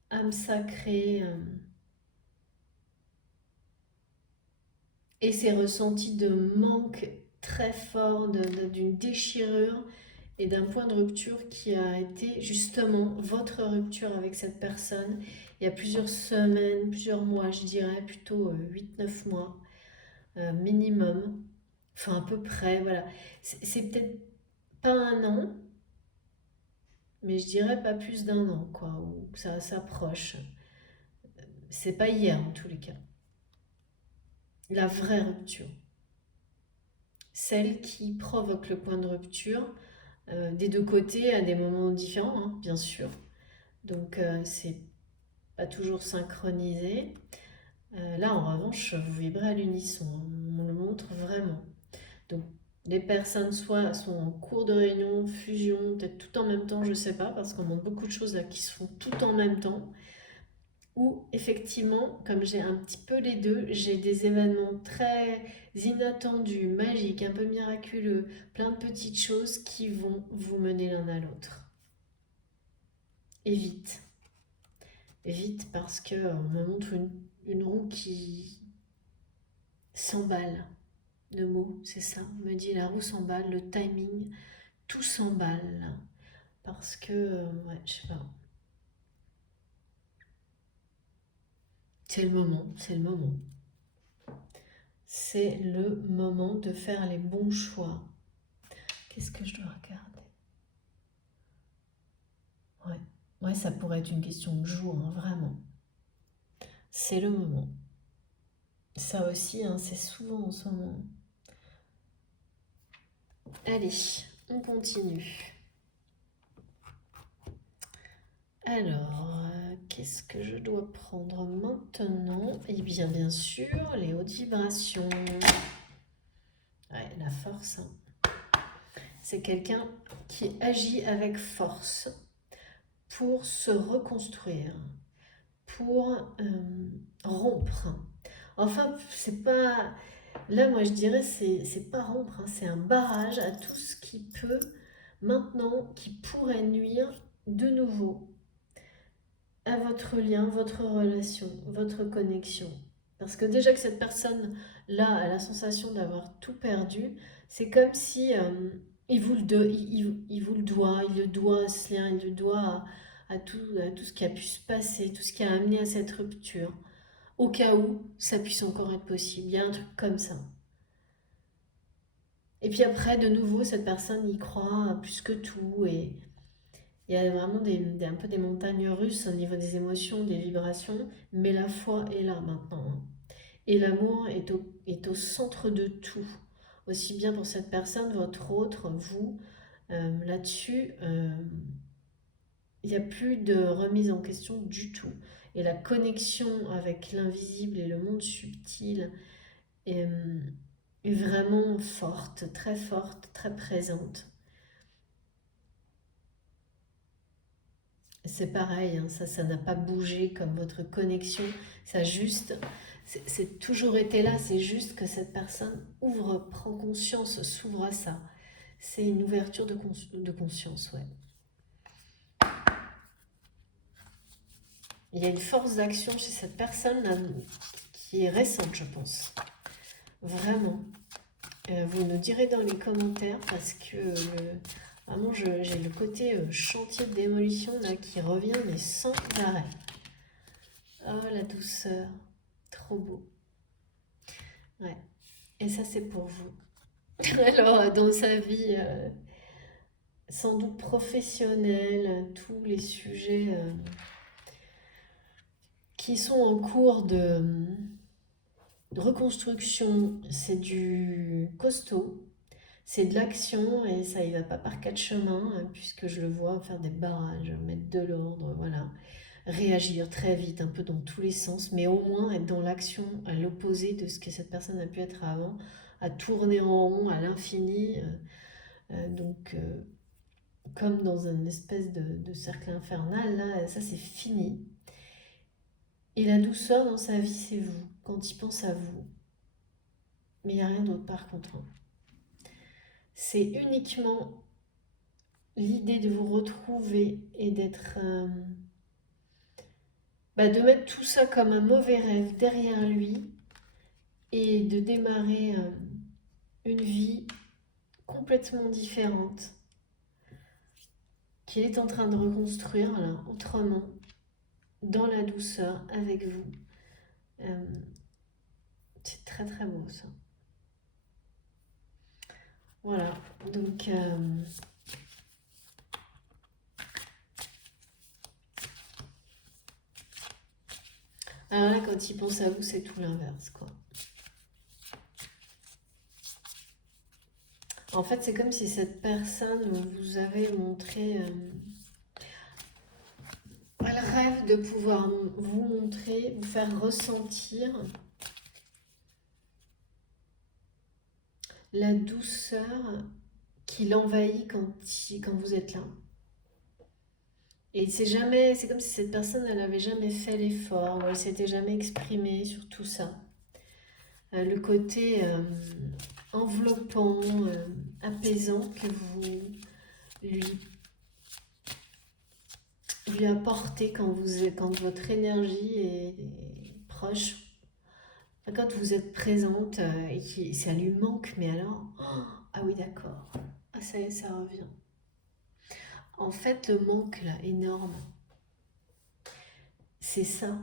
Âme sacrée. Et ces ressentis de manque très fort, d'une déchirure et d'un point de rupture qui a été justement votre rupture avec cette personne il y a plusieurs semaines, plusieurs mois, je dirais plutôt 8-9 mois minimum, enfin à peu près, voilà. C'est peut-être pas un an, mais je dirais pas plus d'un an, quoi, où ça s'approche. C'est pas hier en tous les cas. La vraie rupture. Celle qui provoque le point de rupture des deux côtés à des moments différents, hein, bien sûr. Donc c'est pas toujours synchronisé. Là, en revanche, vous vibrez à l'unisson, hein, on le montre vraiment. Donc les personnes soit sont en cours de réunion, fusion, peut-être tout en même temps, je sais pas, parce qu'on montre beaucoup de choses là qui se font tout en même temps. Ou effectivement, comme j'ai un petit peu les deux, j'ai des événements très inattendus, magiques, un peu miraculeux, plein de petites choses qui vont vous mener l'un à l'autre. Et vite. Vite parce qu'on me montre une roue qui s'emballe. Le mot, c'est ça. On me dit la roue s'emballe, le timing, tout s'emballe. Parce que, ouais, je sais pas. C'est le moment, c'est le moment. C'est le moment de faire les bons choix. Qu'est-ce que je dois regarder? Ouais. Ouais, ça pourrait être une question de jour, hein, vraiment. C'est le moment. Ça aussi, hein, c'est souvent en ce moment. Allez, on continue. Alors, qu'est-ce que je dois prendre maintenant? Eh bien sûr, les hautes vibrations. Ouais, la force, hein. C'est quelqu'un qui agit avec force pour se reconstruire, pour rompre. Enfin, c'est pas... Là, moi, je dirais, c'est pas rompre, hein, c'est un barrage à tout ce qui peut, maintenant, qui pourrait nuire de nouveau à votre lien, votre relation, votre connexion. Parce que déjà que cette personne-là a la sensation d'avoir tout perdu, c'est comme si il vous il vous le doit, il le doit à ce lien, il le doit à tout ce qui a pu se passer, tout ce qui a amené à cette rupture, au cas où ça puisse encore être possible. Il y a un truc comme ça. Et puis après, de nouveau, cette personne y croit plus que tout et il y a vraiment un peu des montagnes russes au niveau des émotions, des vibrations, mais la foi est là maintenant, hein. Et l'amour est au centre de tout. Aussi bien pour cette personne, votre autre, vous, là-dessus, il n'y a plus de remise en question du tout. Et la connexion avec l'invisible et le monde subtil est vraiment forte, très présente. C'est pareil, hein, ça n'a pas bougé comme votre connexion. Ça juste, c'est toujours été là. C'est juste que cette personne prend conscience, s'ouvre à ça. C'est une ouverture de conscience, ouais. Il y a une force d'action chez cette personne là, qui est récente, je pense. Vraiment. Vous nous direz dans les commentaires parce que vraiment j'ai le côté chantier de démolition là qui revient mais sans arrêt. Oh la douceur, trop beau. Ouais. Et ça c'est pour vous. Alors dans sa vie sans doute professionnelle, tous les sujets qui sont en cours de reconstruction, c'est du costaud. C'est de l'action et ça y va pas par quatre chemins, puisque je le vois faire des barrages, mettre de l'ordre, voilà. Réagir très vite, un peu dans tous les sens, mais au moins être dans l'action à l'opposé de ce que cette personne a pu être avant, à tourner en rond à l'infini. Donc, comme dans une espèce de cercle infernal, là, ça c'est fini. Et la douceur dans sa vie, c'est vous, quand il pense à vous. Mais il n'y a rien d'autre par contre, hein. C'est uniquement l'idée de vous retrouver et d'être... de mettre tout ça comme un mauvais rêve derrière lui et de démarrer une vie complètement différente qu'il est en train de reconstruire là, autrement, dans la douceur, avec vous. Euh, c'est très très beau ça. Voilà, donc alors là, quand il pense à vous, c'est tout l'inverse, quoi. En fait, c'est comme si cette personne vous avait montré... elle rêve de pouvoir vous montrer, vous faire ressentir la douceur qui l'envahit quand vous êtes là. Et c'est comme si cette personne, elle n'avait jamais fait l'effort, ou elle s'était jamais exprimée sur tout ça. Le côté enveloppant, apaisant que vous lui, lui apportez quand votre énergie est proche, quand vous êtes présente et que ça lui manque, mais alors, ah oui d'accord, ah ça y est, ça revient. En fait, le manque là, énorme, c'est ça.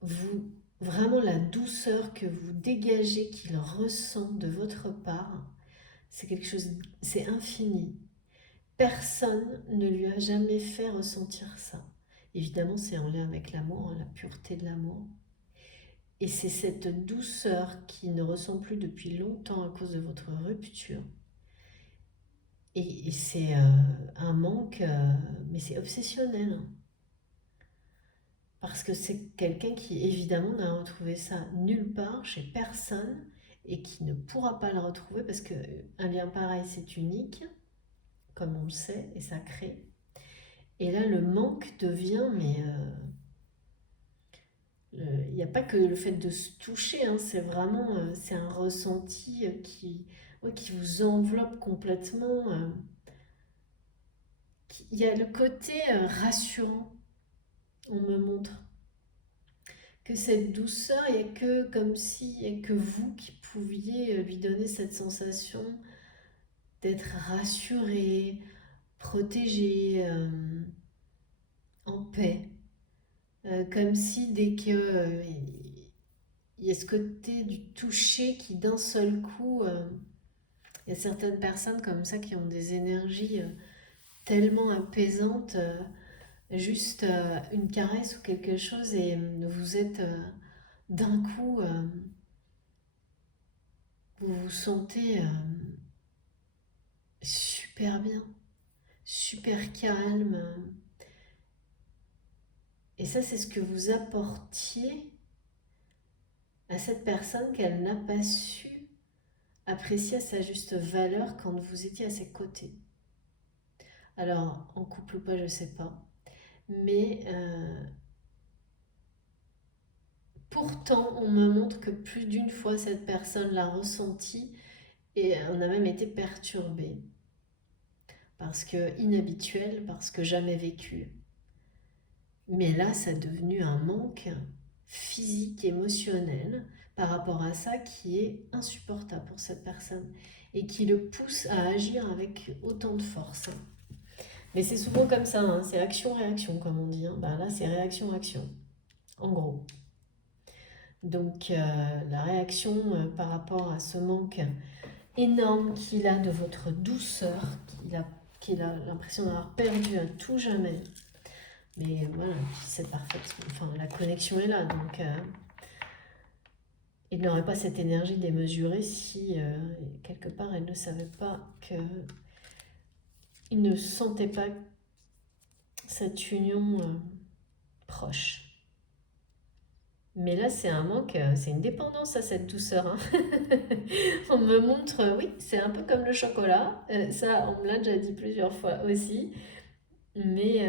Vous, vraiment la douceur que vous dégagez, qu'il ressent de votre part, c'est quelque chose, c'est infini. Personne ne lui a jamais fait ressentir ça. Évidemment, c'est en lien avec l'amour, hein, la pureté de l'amour. Et c'est cette douceur qui ne ressent plus depuis longtemps à cause de votre rupture. Et c'est un manque, mais c'est obsessionnel, hein. Parce que c'est quelqu'un qui, évidemment, n'a retrouvé ça nulle part, chez personne, et qui ne pourra pas le retrouver parce qu'un lien pareil, c'est unique, comme on le sait, et ça crée. Et là, le manque devient, mais il n'y a pas que le fait de se toucher, hein, c'est vraiment, c'est un ressenti ouais, qui vous enveloppe complètement. Il y a le côté rassurant, on me montre. Que cette douceur, il n'y a que comme si, il n'y a que vous qui pouviez lui donner cette sensation d'être rassuré, protégé, en paix. Comme si dès que il y a ce côté du toucher qui d'un seul coup, il y a certaines personnes comme ça qui ont des énergies tellement apaisantes, juste une caresse ou quelque chose et vous êtes d'un coup, vous vous sentez super bien, super calme. Et ça, c'est ce que vous apportiez à cette personne qu'elle n'a pas su apprécier à sa juste valeur quand vous étiez à ses côtés. Alors, en couple ou pas, je ne sais pas. Mais pourtant, on me montre que plus d'une fois, cette personne l'a ressenti et on a même été perturbé. Parce que inhabituel, parce que jamais vécu. Mais là, ça est devenu un manque physique, émotionnel par rapport à ça qui est insupportable pour cette personne et qui le pousse à agir avec autant de force. Mais c'est souvent comme ça, hein, c'est action-réaction comme on dit, hein. Là, c'est réaction-action, en gros. Donc, la réaction par rapport à ce manque énorme qu'il a de votre douceur, qu'il a l'impression d'avoir perdu à tout jamais. Mais voilà, c'est parfait. Enfin, la connexion est là, donc il n'aurait pas cette énergie démesurée si, quelque part, elle ne savait pas que... Il ne sentait pas cette union proche. Mais là, c'est un manque, c'est une dépendance à cette douceur, hein. On me montre, oui, c'est un peu comme le chocolat. Ça, on me l'a déjà dit plusieurs fois aussi. Mais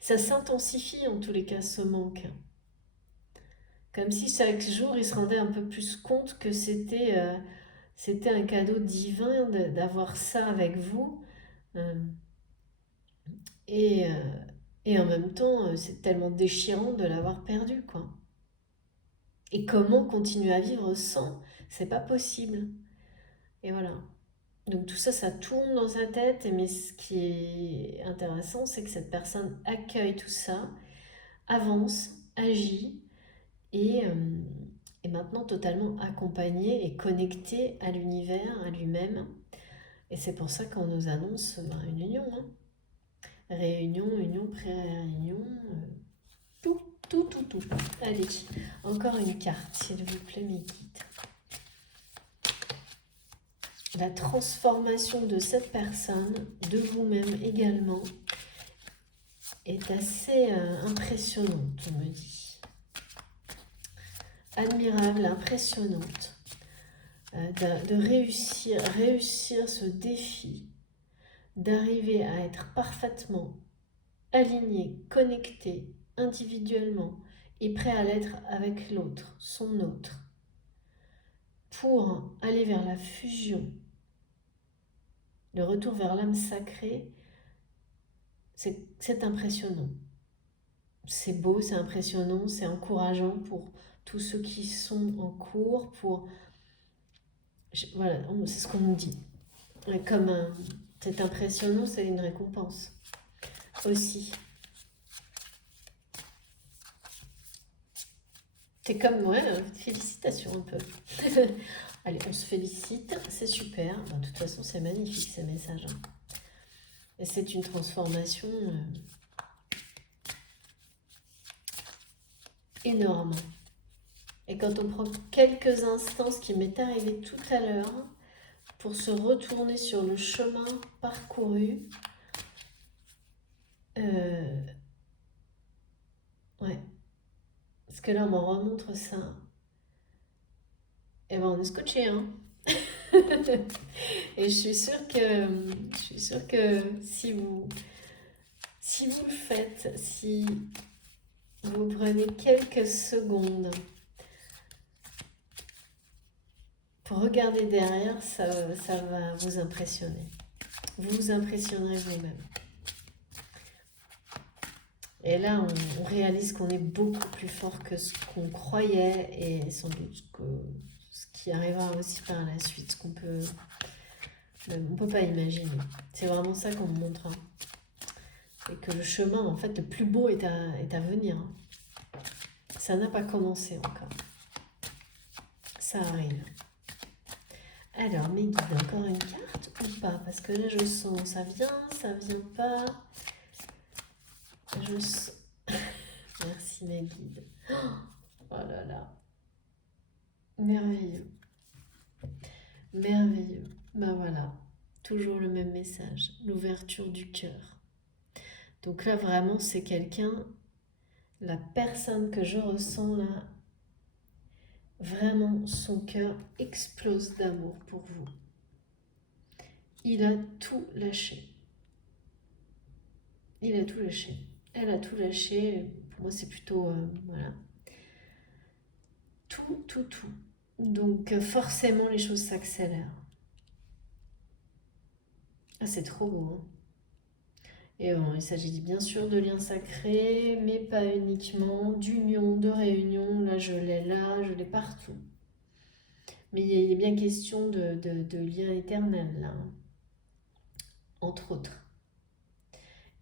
ça s'intensifie en tous les cas, ce manque. Comme si chaque jour, il se rendait un peu plus compte que c'était un cadeau divin d'avoir ça avec vous. Euh, et, euh, et en même temps, c'est tellement déchirant de l'avoir perdu, quoi. Et comment continuer à vivre sans? C'est pas possible. Et voilà. Donc tout ça, ça tourne dans sa tête. Mais ce qui est intéressant, c'est que cette personne accueille tout ça, avance, agit et est maintenant totalement accompagnée et connectée à l'univers, à lui-même. Et c'est pour ça qu'on nous annonce une union, hein. Réunion, union, pré-réunion, tout, tout, tout, tout. Allez, encore une carte, s'il vous plaît, mes guides. La transformation de cette personne, de vous-même également, est assez impressionnante, on me dit. Admirable, impressionnante. De réussir ce défi, d'arriver à être parfaitement aligné, connecté, individuellement, et prêt à l'être avec l'autre, son autre, pour aller vers la fusion, le retour vers l'âme sacrée, c'est impressionnant. C'est beau, c'est impressionnant, c'est encourageant pour tous ceux qui sont en cours, voilà, c'est ce qu'on nous dit. Comme c'est impressionnant, c'est une récompense aussi. C'est comme, ouais, félicitations un peu. Allez, on se félicite, c'est super. De toute façon, c'est magnifique ces messages, hein. Et c'est une transformation énorme. Et quand on prend quelques instants, ce qui m'est arrivé tout à l'heure, pour se retourner sur le chemin parcouru, ouais, parce que là, on m'en remontre ça. Et ben, on est scotché, hein. Et je suis sûre que si vous le faites, si vous prenez quelques secondes pour regarder derrière, ça va vous impressionner. Vous vous impressionnerez vous-même. Et là, on réalise qu'on est beaucoup plus fort que ce qu'on croyait et sans doute que ce qui arrivera aussi par la suite, ce qu'on peut, on peut pas imaginer. C'est vraiment ça qu'on me montre, hein. Et que le chemin, en fait, le plus beau est à venir, hein. Ça n'a pas commencé encore. Ça arrive. Alors, mes guides, encore une carte ou pas? Parce que là, je sens, ça vient pas. Je sens... Merci, mes guides. Oh là là. Merveilleux. Merveilleux. Ben voilà. Toujours le même message. L'ouverture du cœur. Donc là, vraiment, c'est quelqu'un, la personne que je ressens là, vraiment, son cœur explose d'amour pour vous. Il a tout lâché. Il a tout lâché. Elle a tout lâché. Pour moi, c'est plutôt... voilà. Tout, tout, tout. Donc, forcément, les choses s'accélèrent. Ah, c'est trop beau, hein. Et bon, il s'agit bien sûr de liens sacrés, mais pas uniquement, d'union, de réunion. Là, je l'ai partout. Mais il est bien question de lien éternel, là, hein, entre autres.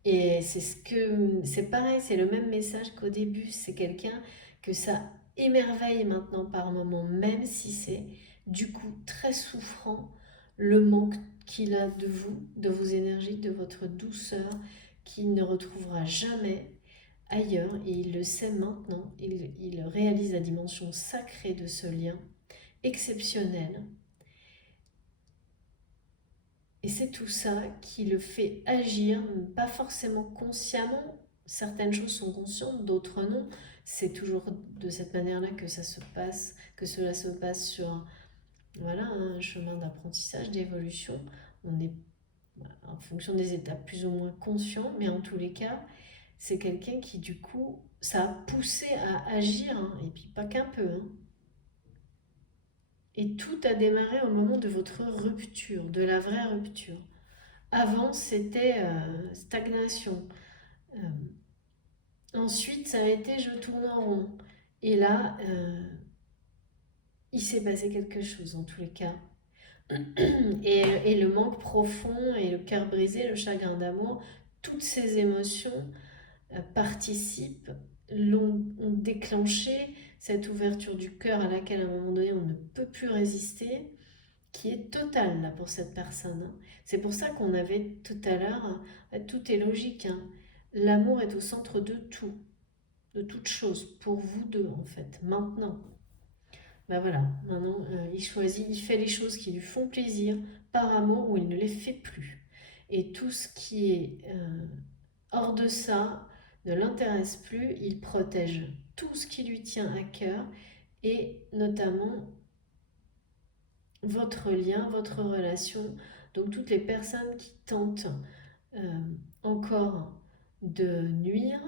Et c'est pareil, c'est le même message qu'au début. C'est quelqu'un que ça émerveille maintenant par moment, même si c'est du coup très souffrant, le manque qu'il a de vous, de vos énergies, de votre douceur, qu'il ne retrouvera jamais. ailleurs et il le sait maintenant. Il réalise la dimension sacrée de ce lien, exceptionnel. Et c'est tout ça qui le fait agir, pas forcément consciemment. Certaines choses sont conscientes, d'autres non. C'est toujours de cette manière-là que ça se passe, que cela se passe sur voilà, un chemin d'apprentissage, d'évolution. On est en fonction des étapes plus ou moins conscient, mais en tous les cas, c'est quelqu'un qui du coup, ça a poussé à agir, hein, et puis pas qu'un peu. Hein. Et tout a démarré au moment de votre rupture, de la vraie rupture. Avant, c'était stagnation. Euh, Ensuite, ça a été je tourne en rond. Et là, il s'est passé quelque chose en tous les cas. Et le manque profond et le cœur brisé, le chagrin d'amour, toutes ces émotions participent, ont déclenché cette ouverture du cœur à laquelle à un moment donné on ne peut plus résister, qui est totale là pour cette personne. Hein. C'est pour ça qu'on avait tout à l'heure, tout est logique. Hein. L'amour est au centre de tout, de toute chose, pour vous deux en fait, maintenant. Ben voilà, maintenant il choisit, il fait les choses qui lui font plaisir par amour ou il ne les fait plus. Et tout ce qui est hors de ça ne l'intéresse plus, il protège tout ce qui lui tient à cœur et notamment votre lien, votre relation. Donc toutes les personnes qui tentent euh, encore de nuire,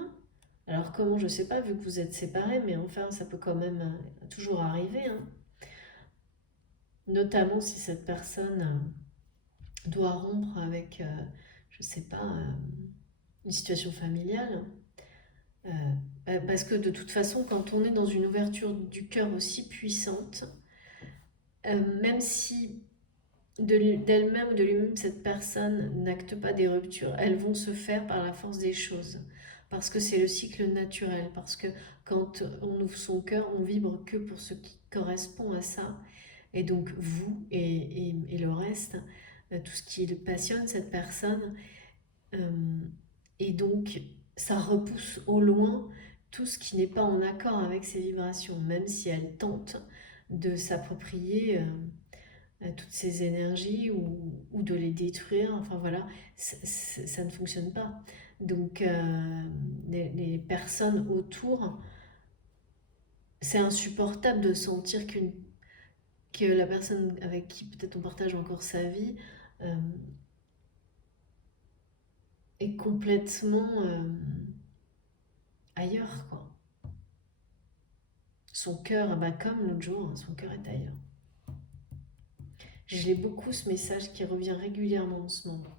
alors comment, je ne sais pas, vu que vous êtes séparés, mais enfin ça peut quand même toujours arriver, hein. Notamment si cette personne doit rompre avec, je ne sais pas, une situation familiale. Parce que de toute façon, quand on est dans une ouverture du cœur aussi puissante, même si d'elle-même ou de lui-même, cette personne n'acte pas des ruptures, elles vont se faire par la force des choses. Parce que c'est le cycle naturel. Parce que quand on ouvre son cœur, on vibre que pour ce qui correspond à ça. Et donc vous et le reste, tout ce qui le passionne, cette personne, euh, et donc ça repousse au loin tout ce qui n'est pas en accord avec ces vibrations, même si elle tente de s'approprier toutes ces énergies ou de les détruire. Enfin voilà, ça ne fonctionne pas. Donc les personnes autour, c'est insupportable de sentir que la personne avec qui peut-être on partage encore sa vie euh, est complètement ailleurs, quoi. Son cœur, bah, comme l'autre jour, hein, son cœur est ailleurs. Je l'ai beaucoup ce message qui revient régulièrement en ce moment.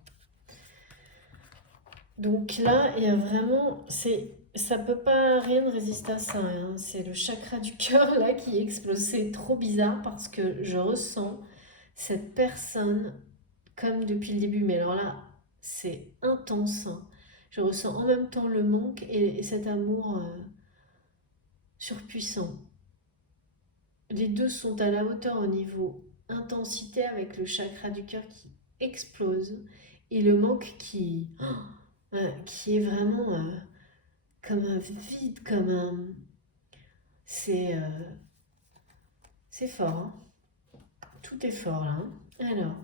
Donc là, il y a vraiment, ça peut pas rien de résister à ça. Hein. C'est le chakra du cœur là qui explose. C'est trop bizarre parce que je ressens cette personne comme depuis le début. Mais alors là, c'est intense. Hein. Je ressens en même temps le manque et cet amour surpuissant. Les deux sont à la hauteur au niveau intensité avec le chakra du cœur qui explose et le manque qui est vraiment comme un vide, comme un... C'est c'est fort, hein. Tout est fort là. Hein. Alors,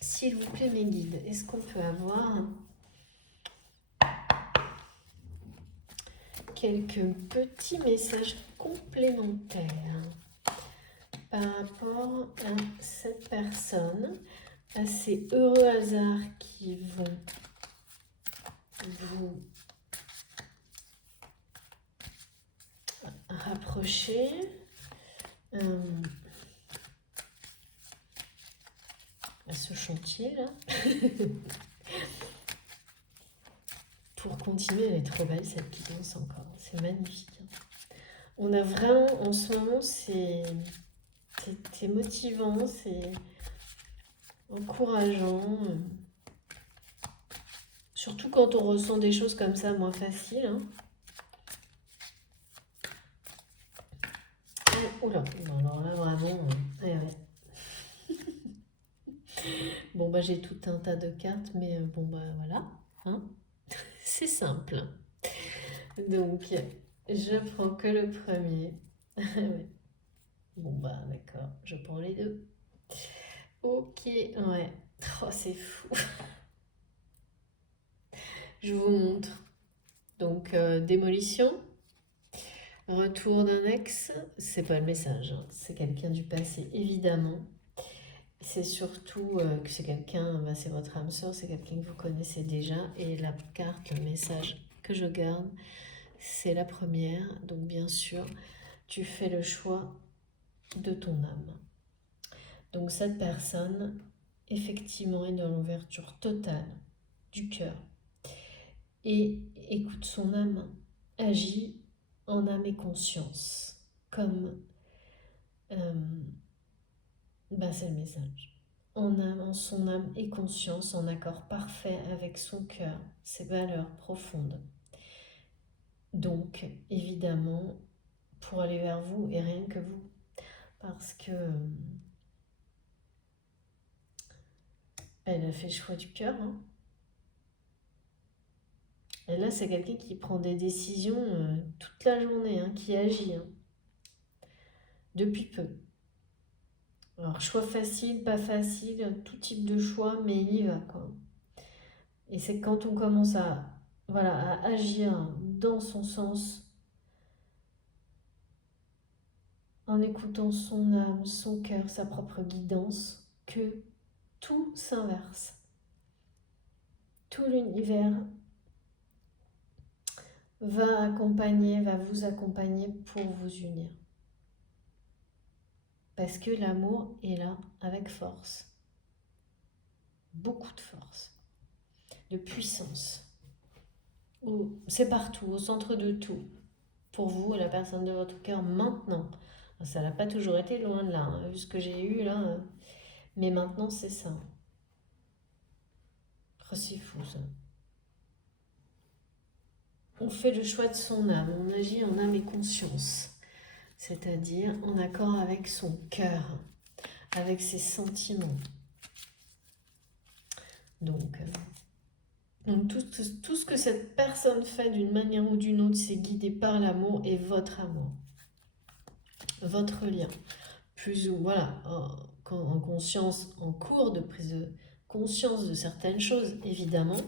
s'il vous plaît mes guides, est-ce qu'on peut avoir quelques petits messages complémentaires par rapport à cette personne, à ces heureux hasards qui vont vous rapprocher à ce chantier là. Pour continuer, elle est trop belle cette guidance encore, c'est magnifique. On a vraiment, en ce moment, c'est motivant, c'est encourageant. Surtout quand on ressent des choses comme ça moins faciles. Hein. Oula, alors là vraiment, ouais. Bon bah j'ai tout un tas de cartes, mais bon bah voilà, hein. C'est simple. Donc, je prends que le premier. Ouais. Bon, bah, d'accord, je prends les deux. Ok, ouais. Oh, c'est fou. Je vous montre. Donc, démolition, retour d'un ex, c'est pas le message, hein. C'est quelqu'un du passé, évidemment. C'est surtout que c'est quelqu'un, bah, c'est votre âme sœur, c'est quelqu'un que vous connaissez déjà. Et la carte, le message que je garde, c'est la première. Donc, bien sûr, tu fais le choix de ton âme. Donc, cette personne, effectivement, est dans l'ouverture totale du cœur. Et écoute son âme, agit en âme et conscience, comme c'est le message. En âme, en son âme et conscience, en accord parfait avec son cœur, ses valeurs profondes. Donc, évidemment, pour aller vers vous et rien que vous, parce que elle a fait le choix du cœur. Hein. Et là, c'est quelqu'un qui prend des décisions toute la journée, hein, qui agit depuis peu. Alors, choix facile, pas facile, tout type de choix, mais il y va quand même. Et c'est quand on commence à agir dans son sens, en écoutant son âme, son cœur, sa propre guidance, que tout s'inverse. Tout l'univers va vous accompagner pour vous unir. Parce que l'amour est là avec force. Beaucoup de force, de puissance. C'est partout, au centre de tout. Pour vous, la personne de votre cœur maintenant. Ça n'a pas toujours été loin de là, hein, vu ce que j'ai eu là. Mais maintenant, c'est ça. Oh, c'est fou ça. On fait le choix de son âme, on agit en âme et conscience. C'est-à-dire en accord avec son cœur, avec ses sentiments. Donc tout ce que cette personne fait d'une manière ou d'une autre, c'est guidé par l'amour et votre amour. Votre lien. Plus ou voilà, en conscience, en cours de prise de conscience de certaines choses, évidemment,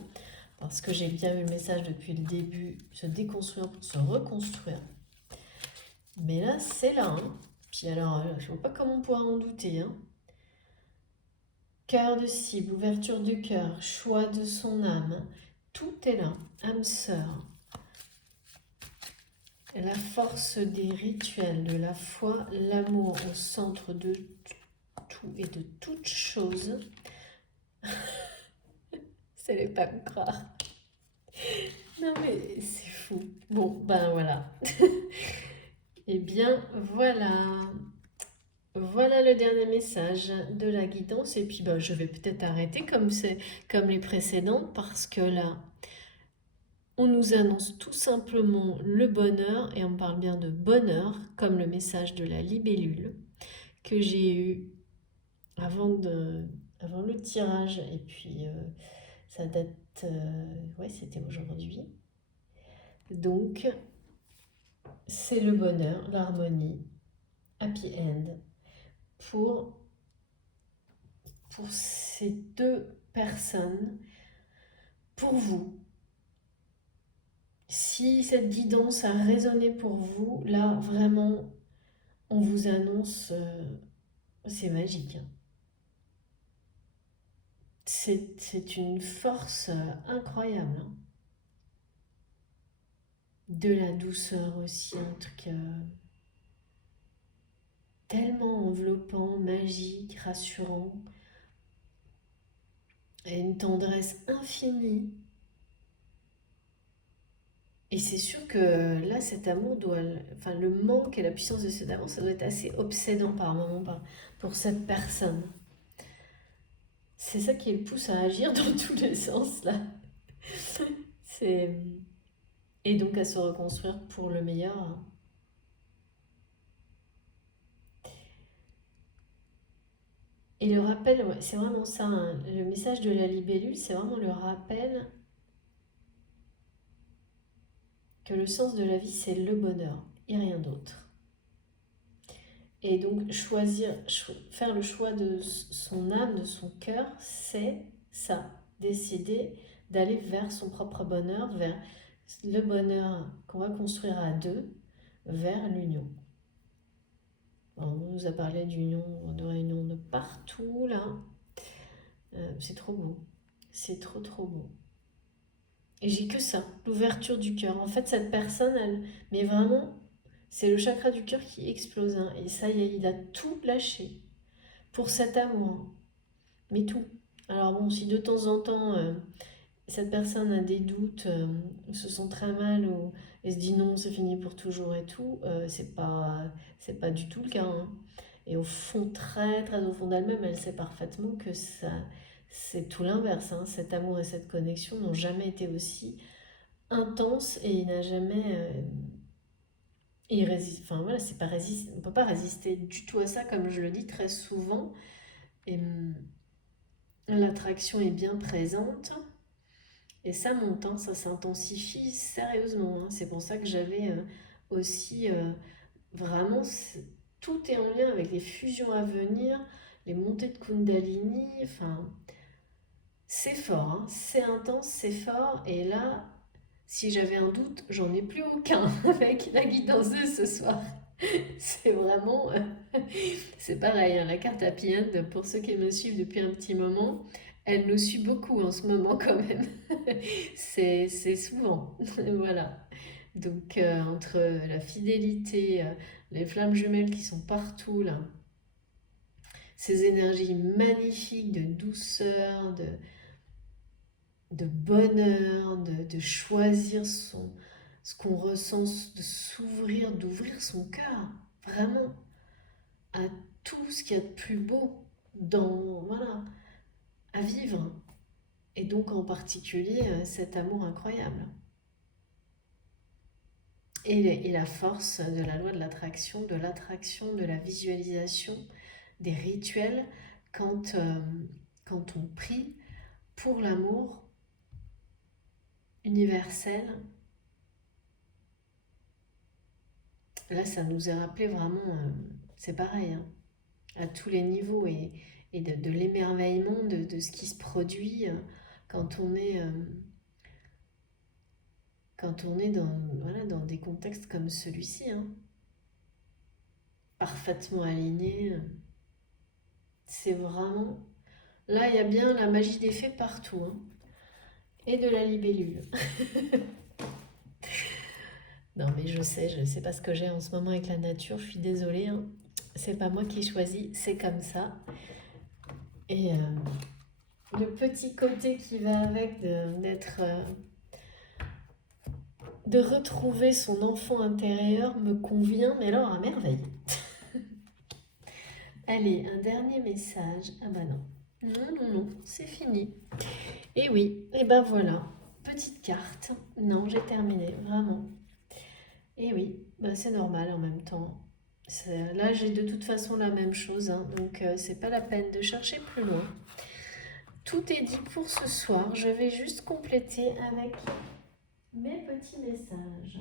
parce que j'ai bien eu le message depuis le début, se déconstruire pour se reconstruire. Mais là, c'est là. Hein. Puis alors, je ne vois pas comment on pourra en douter. Hein. Cœur de cible, ouverture du cœur, choix de son âme, tout est là. Âme sœur. La force des rituels, de la foi, l'amour au centre de tout et de toute chose. C'est les pas me croire. Non mais c'est fou. Bon, ben voilà. Eh bien, voilà. Voilà le dernier message de la guidance. Et puis, je vais peut-être arrêter comme les précédentes parce que là, on nous annonce tout simplement le bonheur et on parle bien de bonheur comme le message de la libellule que j'ai eu avant le tirage. Et puis, ça date, ouais, c'était aujourd'hui. Donc, c'est le bonheur, l'harmonie, happy end pour ces deux personnes, pour vous. Si cette guidance a résonné pour vous, là vraiment, on vous annonce, c'est magique. Hein. C'est une force incroyable. Hein. De la douceur aussi, un truc tellement enveloppant, magique, rassurant, et une tendresse infinie. Et c'est sûr que là, cet amour enfin, le manque et la puissance de cet amour, ça doit être assez obsédant par moment pour cette personne. C'est ça qui le pousse à agir dans tous les sens, là. C'est... Et donc à se reconstruire pour le meilleur. Hein. Et le rappel, ouais, c'est vraiment ça. Hein. Le message de la libellule, c'est vraiment le rappel que le sens de la vie, c'est le bonheur et rien d'autre. Et donc, faire le choix de son âme, de son cœur, c'est ça, décider d'aller vers son propre bonheur, vers le bonheur qu'on va construire à deux, vers l'union. On nous a parlé d'union, de réunion de partout, là. C'est trop beau. C'est trop, trop beau. Et j'ai que ça, l'ouverture du cœur. En fait, cette personne, elle, mais vraiment, c'est le chakra du cœur qui explose, hein. Et ça y est, il a tout lâché pour cet amour, hein. Mais tout. Alors bon, si de temps en temps, cette personne a des doutes, se sent très mal ou elle se dit non, c'est fini pour toujours et tout, c'est pas du tout le cas, hein. Et au fond, très très au fond d'elle-même, elle sait parfaitement que ça, c'est tout l'inverse, hein. Cet amour et cette connexion n'ont jamais été aussi intenses et il n'a jamais enfin voilà, c'est pas on peut pas résister du tout à ça, comme je le dis très souvent. Et l'attraction est bien présente. Et ça monte, hein, ça s'intensifie sérieusement, hein. C'est pour ça que j'avais aussi vraiment, tout est en lien avec les fusions à venir, les montées de Kundalini. Enfin, c'est fort, hein, c'est intense, c'est fort. Et là, si j'avais un doute, j'en ai plus aucun avec la guidance de ce soir. C'est vraiment, c'est pareil, hein, la carte Happy End, pour ceux qui me suivent depuis un petit moment, elle nous suit beaucoup en ce moment quand même. C'est souvent, voilà. Donc entre la fidélité, les flammes jumelles qui sont partout là, ces énergies magnifiques de douceur, de bonheur, de choisir ce qu'on ressent, de s'ouvrir, d'ouvrir son cœur, vraiment à tout ce qu'il y a de plus beau voilà, à vivre. Et donc en particulier cet amour incroyable. Et la force de la loi de l'attraction, de la visualisation, des rituels, quand on prie pour l'amour universel. Là, ça nous a rappelé vraiment, c'est pareil, hein, à tous les niveaux et de l'émerveillement de ce qui se produit quand on est, euh, quand on est voilà, dans des contextes comme celui-ci, hein, parfaitement aligné. C'est vraiment... Là, il y a bien la magie des faits partout, hein, et de la libellule. Non, mais je sais pas ce que j'ai en ce moment avec la nature, je suis désolée, hein. C'est pas moi qui choisis, c'est comme ça. Et le petit côté qui va avec de retrouver son enfant intérieur me convient, mais alors à merveille. Allez, un dernier message. Ah bah non. Non, non, non, c'est fini. Et oui, et ben voilà. Petite carte. Non, j'ai terminé, vraiment. Et oui, bah c'est normal en même temps. Là, j'ai de toute façon la même chose, hein, donc c'est pas la peine de chercher plus loin. Tout est dit pour ce soir. Je vais juste compléter avec mes petits messages.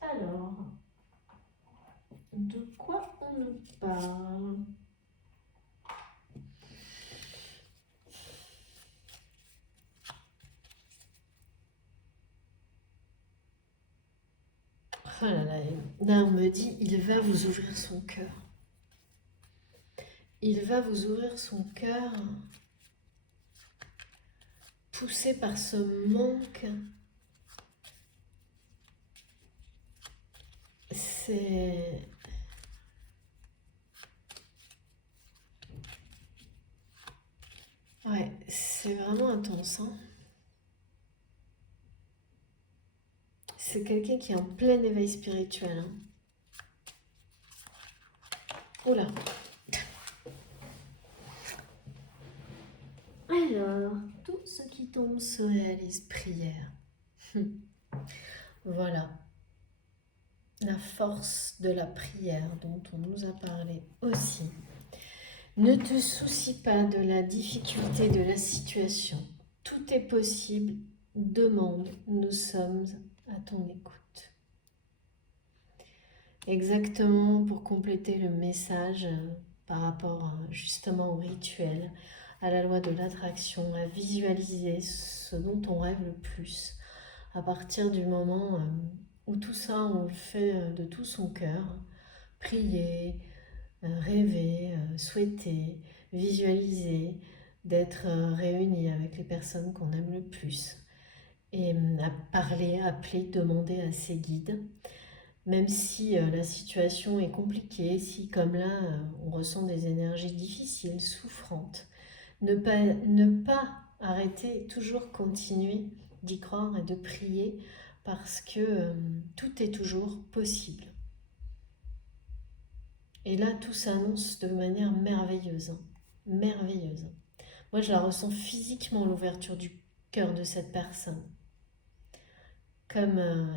Alors, de quoi on nous parle? Oh là là, là on me dit, il va vous ouvrir son cœur. Il va vous ouvrir son cœur, poussé par ce manque. C'est... Ouais, c'est vraiment intense, hein. C'est quelqu'un qui est en plein éveil spirituel, hein. Oula. Alors, tout ce qui tombe se réalise, prière. Voilà. La force de la prière dont on nous a parlé aussi. Ne te soucie pas de la difficulté de la situation. Tout est possible demande, nous sommes à ton écoute. Exactement pour compléter le message par rapport justement au rituel, à la loi de l'attraction, à visualiser ce dont on rêve le plus. À partir du moment où tout ça, on le fait de tout son cœur, prier, rêver, souhaiter, visualiser, d'être réunis avec les personnes qu'on aime le plus et à parler, appeler, demander à ses guides. Même si la situation est compliquée, si comme là on ressent des énergies difficiles, souffrantes, ne pas arrêter, toujours continuer d'y croire et de prier parce que tout est toujours possible. Et là, tout s'annonce de manière merveilleuse. Merveilleuse. Moi, je la ressens physiquement, l'ouverture du cœur de cette personne.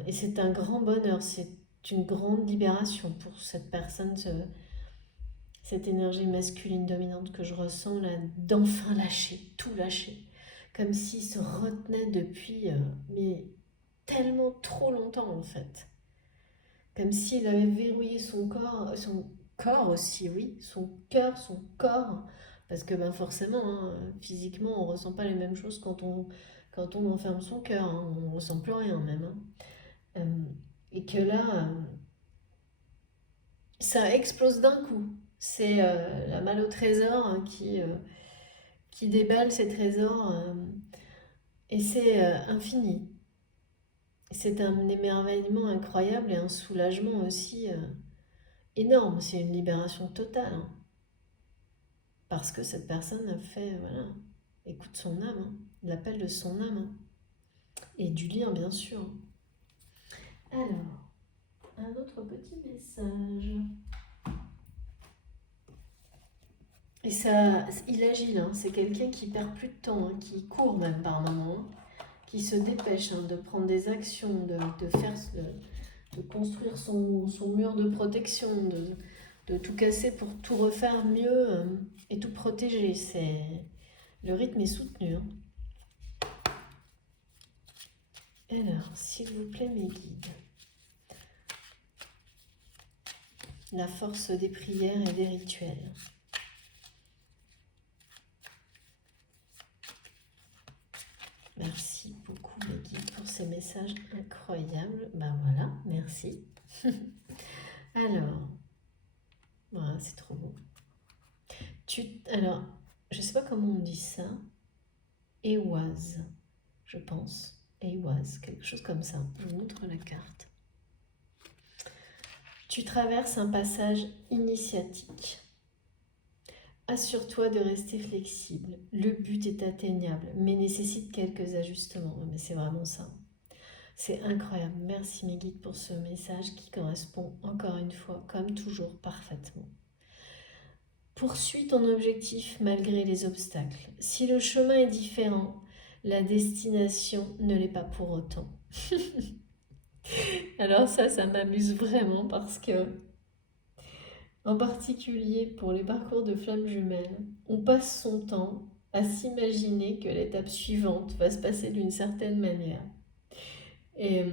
Et c'est un grand bonheur, c'est une grande libération pour cette personne, cette énergie masculine dominante que je ressens là, d'enfin lâcher, tout lâcher. Comme s'il se retenait depuis mais tellement trop longtemps en fait. Comme s'il avait verrouillé son corps aussi, oui, son cœur, son corps, parce que ben forcément, hein, physiquement, on ne ressent pas les mêmes choses quand on enferme son cœur, hein, on ne ressent plus rien même. Hein. Et que là, ça explose d'un coup. C'est la malle au trésor hein, qui déballe ses trésors, et c'est infini. C'est un émerveillement incroyable et un soulagement aussi énorme, c'est une libération totale. Hein. Parce que cette personne a fait, voilà, écoute son âme, hein, l'appel de son âme. Hein. Et du lien, bien sûr. Alors, un autre petit message. Et ça, il agit là, c'est quelqu'un qui perd plus de temps, hein, qui court même par moment, qui se dépêche hein, de prendre des actions, de construire son mur de protection, de tout casser pour tout refaire mieux et tout protéger. Le rythme est soutenu. Hein. Alors, s'il vous plaît, mes guides, la force des prières et des rituels. Merci beaucoup, mes guides, pour ces messages incroyables. Ben voilà, merci. Alors, voilà, c'est trop beau. Alors, je ne sais pas comment on dit ça. Éoise, je pense. Éoise, quelque chose comme ça. Je vous montre la carte. Tu traverses un passage initiatique. Assure-toi de rester flexible. Le but est atteignable, mais nécessite quelques ajustements. Mais c'est vraiment ça. C'est incroyable. Merci mes guides pour ce message qui correspond encore une fois, comme toujours, parfaitement. Poursuis ton objectif malgré les obstacles. Si le chemin est différent, la destination ne l'est pas pour autant. Alors ça m'amuse vraiment parce que, en particulier pour les parcours de flammes jumelles, on passe son temps à s'imaginer que l'étape suivante va se passer d'une certaine manière. Et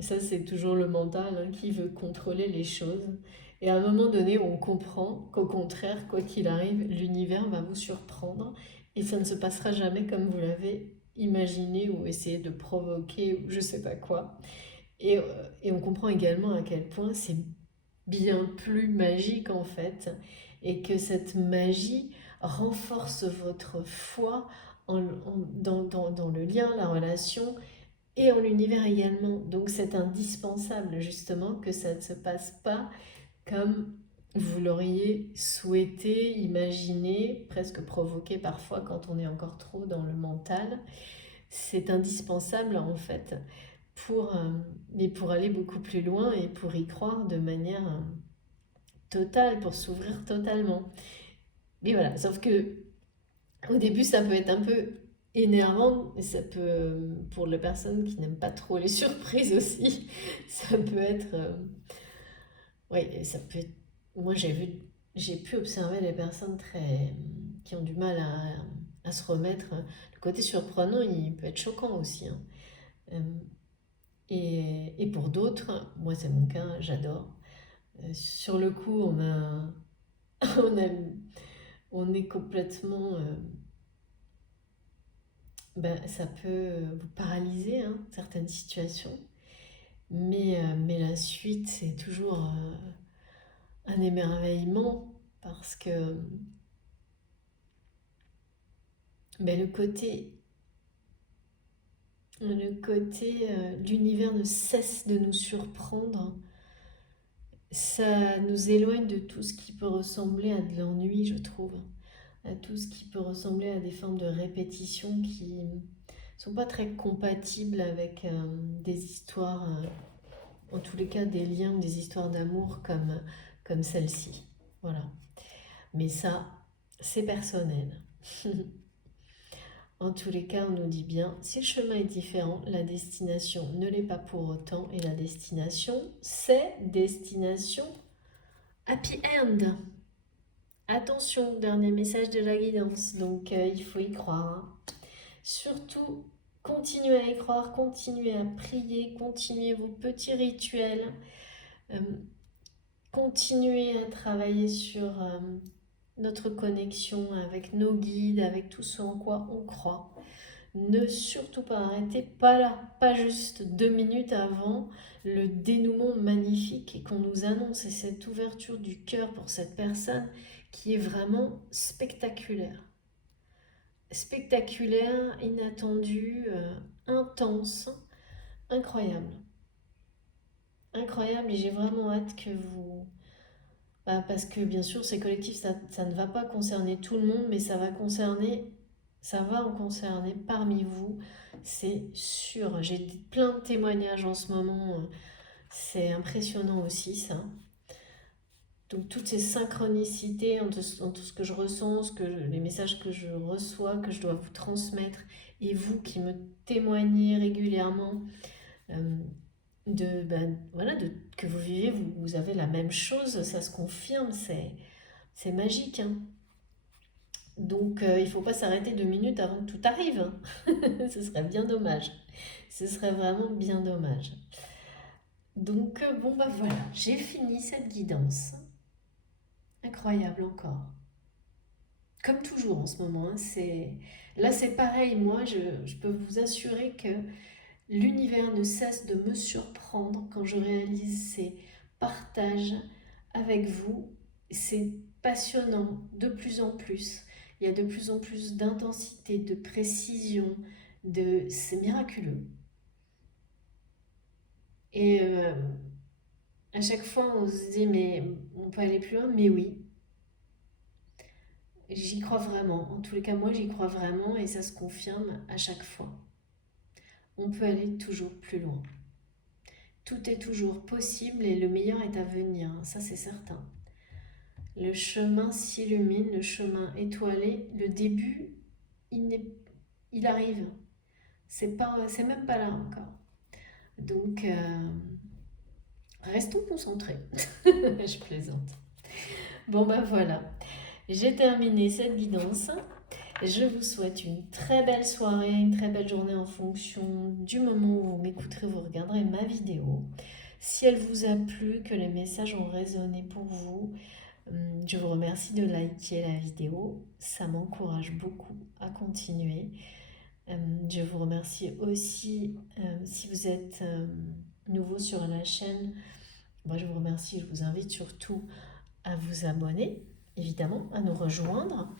ça, c'est toujours le mental hein, qui veut contrôler les choses. Et à un moment donné, on comprend qu'au contraire, quoi qu'il arrive, l'univers va vous surprendre et ça ne se passera jamais comme vous l'avez imaginé ou essayé de provoquer ou je sais pas quoi. Et on comprend également à quel point c'est bien plus magique en fait et que cette magie renforce votre foi dans le lien, la relation et en l'univers également. Donc c'est indispensable justement que ça ne se passe pas comme vous l'auriez souhaité, imaginé, presque provoqué parfois quand on est encore trop dans le mental. C'est indispensable en fait pour aller beaucoup plus loin et pour y croire de manière totale, pour s'ouvrir totalement. Mais voilà, sauf que au début ça peut être un peu énervant, et ça peut, pour les personnes qui n'aiment pas trop les surprises aussi, ça peut être... oui, ça peut être... Moi j'ai pu observer les personnes qui ont du mal à se remettre. Le côté surprenant, il peut être choquant aussi, hein. Euh, et pour d'autres, moi c'est mon cas, j'adore. Sur le coup, on a, on est complètement, ben, ça peut vous paralyser, hein, certaines situations. Mais la suite, c'est toujours un émerveillement parce que ben, l'univers ne cesse de nous surprendre. Ça nous éloigne de tout ce qui peut ressembler à de l'ennui, je trouve. À tout ce qui peut ressembler à des formes de répétition qui sont pas très compatibles avec des histoires, en tous les cas des liens ou des histoires d'amour comme celle-ci. Voilà. Mais ça, c'est personnel. En tous les cas, on nous dit bien, si le chemin est différent, la destination ne l'est pas pour autant. Et la destination, c'est destination happy end. Attention, dernier message de la guidance. Donc, il faut y croire, hein. Surtout, continuez à y croire, continuez à prier, continuez vos petits rituels, euh, continuez à travailler sur notre connexion avec nos guides, avec tout ce en quoi on croit. Ne surtout pas arrêter, pas là, pas juste 2 minutes avant le dénouement magnifique qu'on nous annonce et cette ouverture du cœur pour cette personne qui est vraiment spectaculaire. Spectaculaire, inattendue, intense, incroyable. Incroyable et j'ai vraiment hâte que vous... Bah, parce que bien sûr, ces collectifs, ça ne va pas concerner tout le monde, mais ça va en concerner parmi vous, c'est sûr. J'ai plein de témoignages en ce moment, c'est impressionnant aussi ça. Donc toutes ces synchronicités entre ce que je ressens, les messages que je reçois, que je dois vous transmettre, et vous qui me témoignez régulièrement, euh, voilà, que vous vivez, vous avez la même chose, ça se confirme, c'est magique, hein. Donc il ne faut pas s'arrêter 2 minutes avant que tout arrive, hein. Ce serait bien dommage. Ce serait vraiment bien dommage. Donc bon bah voilà, j'ai fini cette guidance. Incroyable encore. Comme toujours en ce moment, hein, là c'est pareil, moi je peux vous assurer que l'univers ne cesse de me surprendre quand je réalise ces partages avec vous. C'est passionnant de plus en plus. Il y a de plus en plus d'intensité, de précision, c'est miraculeux. Et à chaque fois, on se dit, mais on peut aller plus loin, mais oui, j'y crois vraiment. En tous les cas, moi, j'y crois vraiment et ça se confirme à chaque fois. On peut aller toujours plus loin. Tout est toujours possible et le meilleur est à venir, hein, ça c'est certain. Le chemin s'illumine, le chemin étoilé, le début, il arrive. C'est même pas là encore. Donc, restons concentrés. Je plaisante. Bon ben voilà, j'ai terminé cette guidance. Je vous souhaite une très belle soirée, une très belle journée en fonction du moment où vous m'écouterez, vous regarderez ma vidéo. Si elle vous a plu, que les messages ont résonné pour vous, je vous remercie de liker la vidéo. Ça m'encourage beaucoup à continuer. Je vous remercie aussi si vous êtes nouveau sur la chaîne. Moi, je vous remercie. Je vous invite surtout à vous abonner, évidemment, à nous rejoindre.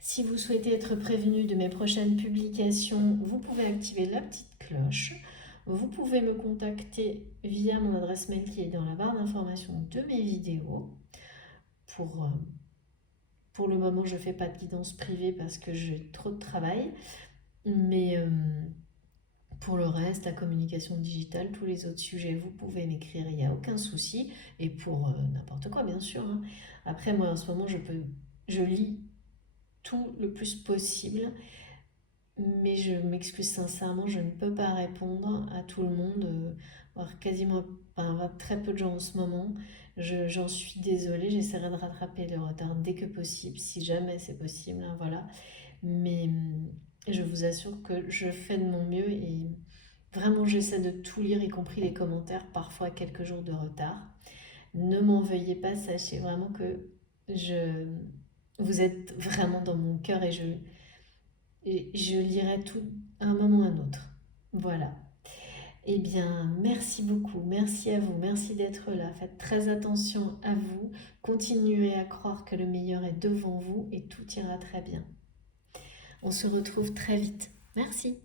Si vous souhaitez être prévenu de mes prochaines publications, vous pouvez activer la petite cloche. Vous pouvez me contacter via mon adresse mail qui est dans la barre d'information de mes vidéos. Pour le moment, je ne fais pas de guidance privée parce que j'ai trop de travail. Mais pour le reste, la communication digitale, tous les autres sujets, vous pouvez m'écrire, il n'y a aucun souci. Et pour n'importe quoi, bien sûr, hein. Après, moi, en ce moment, je lis tout le plus possible. Mais je m'excuse sincèrement, je ne peux pas répondre à tout le monde, voire quasiment enfin, très peu de gens en ce moment. J'en suis désolée, j'essaierai de rattraper le retard dès que possible, si jamais c'est possible, hein, voilà. Mais je vous assure que je fais de mon mieux et vraiment j'essaie de tout lire, y compris les commentaires, parfois quelques jours de retard. Ne m'en veuillez pas, sachez vraiment que je, vous êtes vraiment dans mon cœur et je lirai tout à un moment ou à un autre. Voilà. Eh bien, merci beaucoup, merci à vous, merci d'être là. Faites très attention à vous, continuez à croire que le meilleur est devant vous et tout ira très bien. On se retrouve très vite. Merci.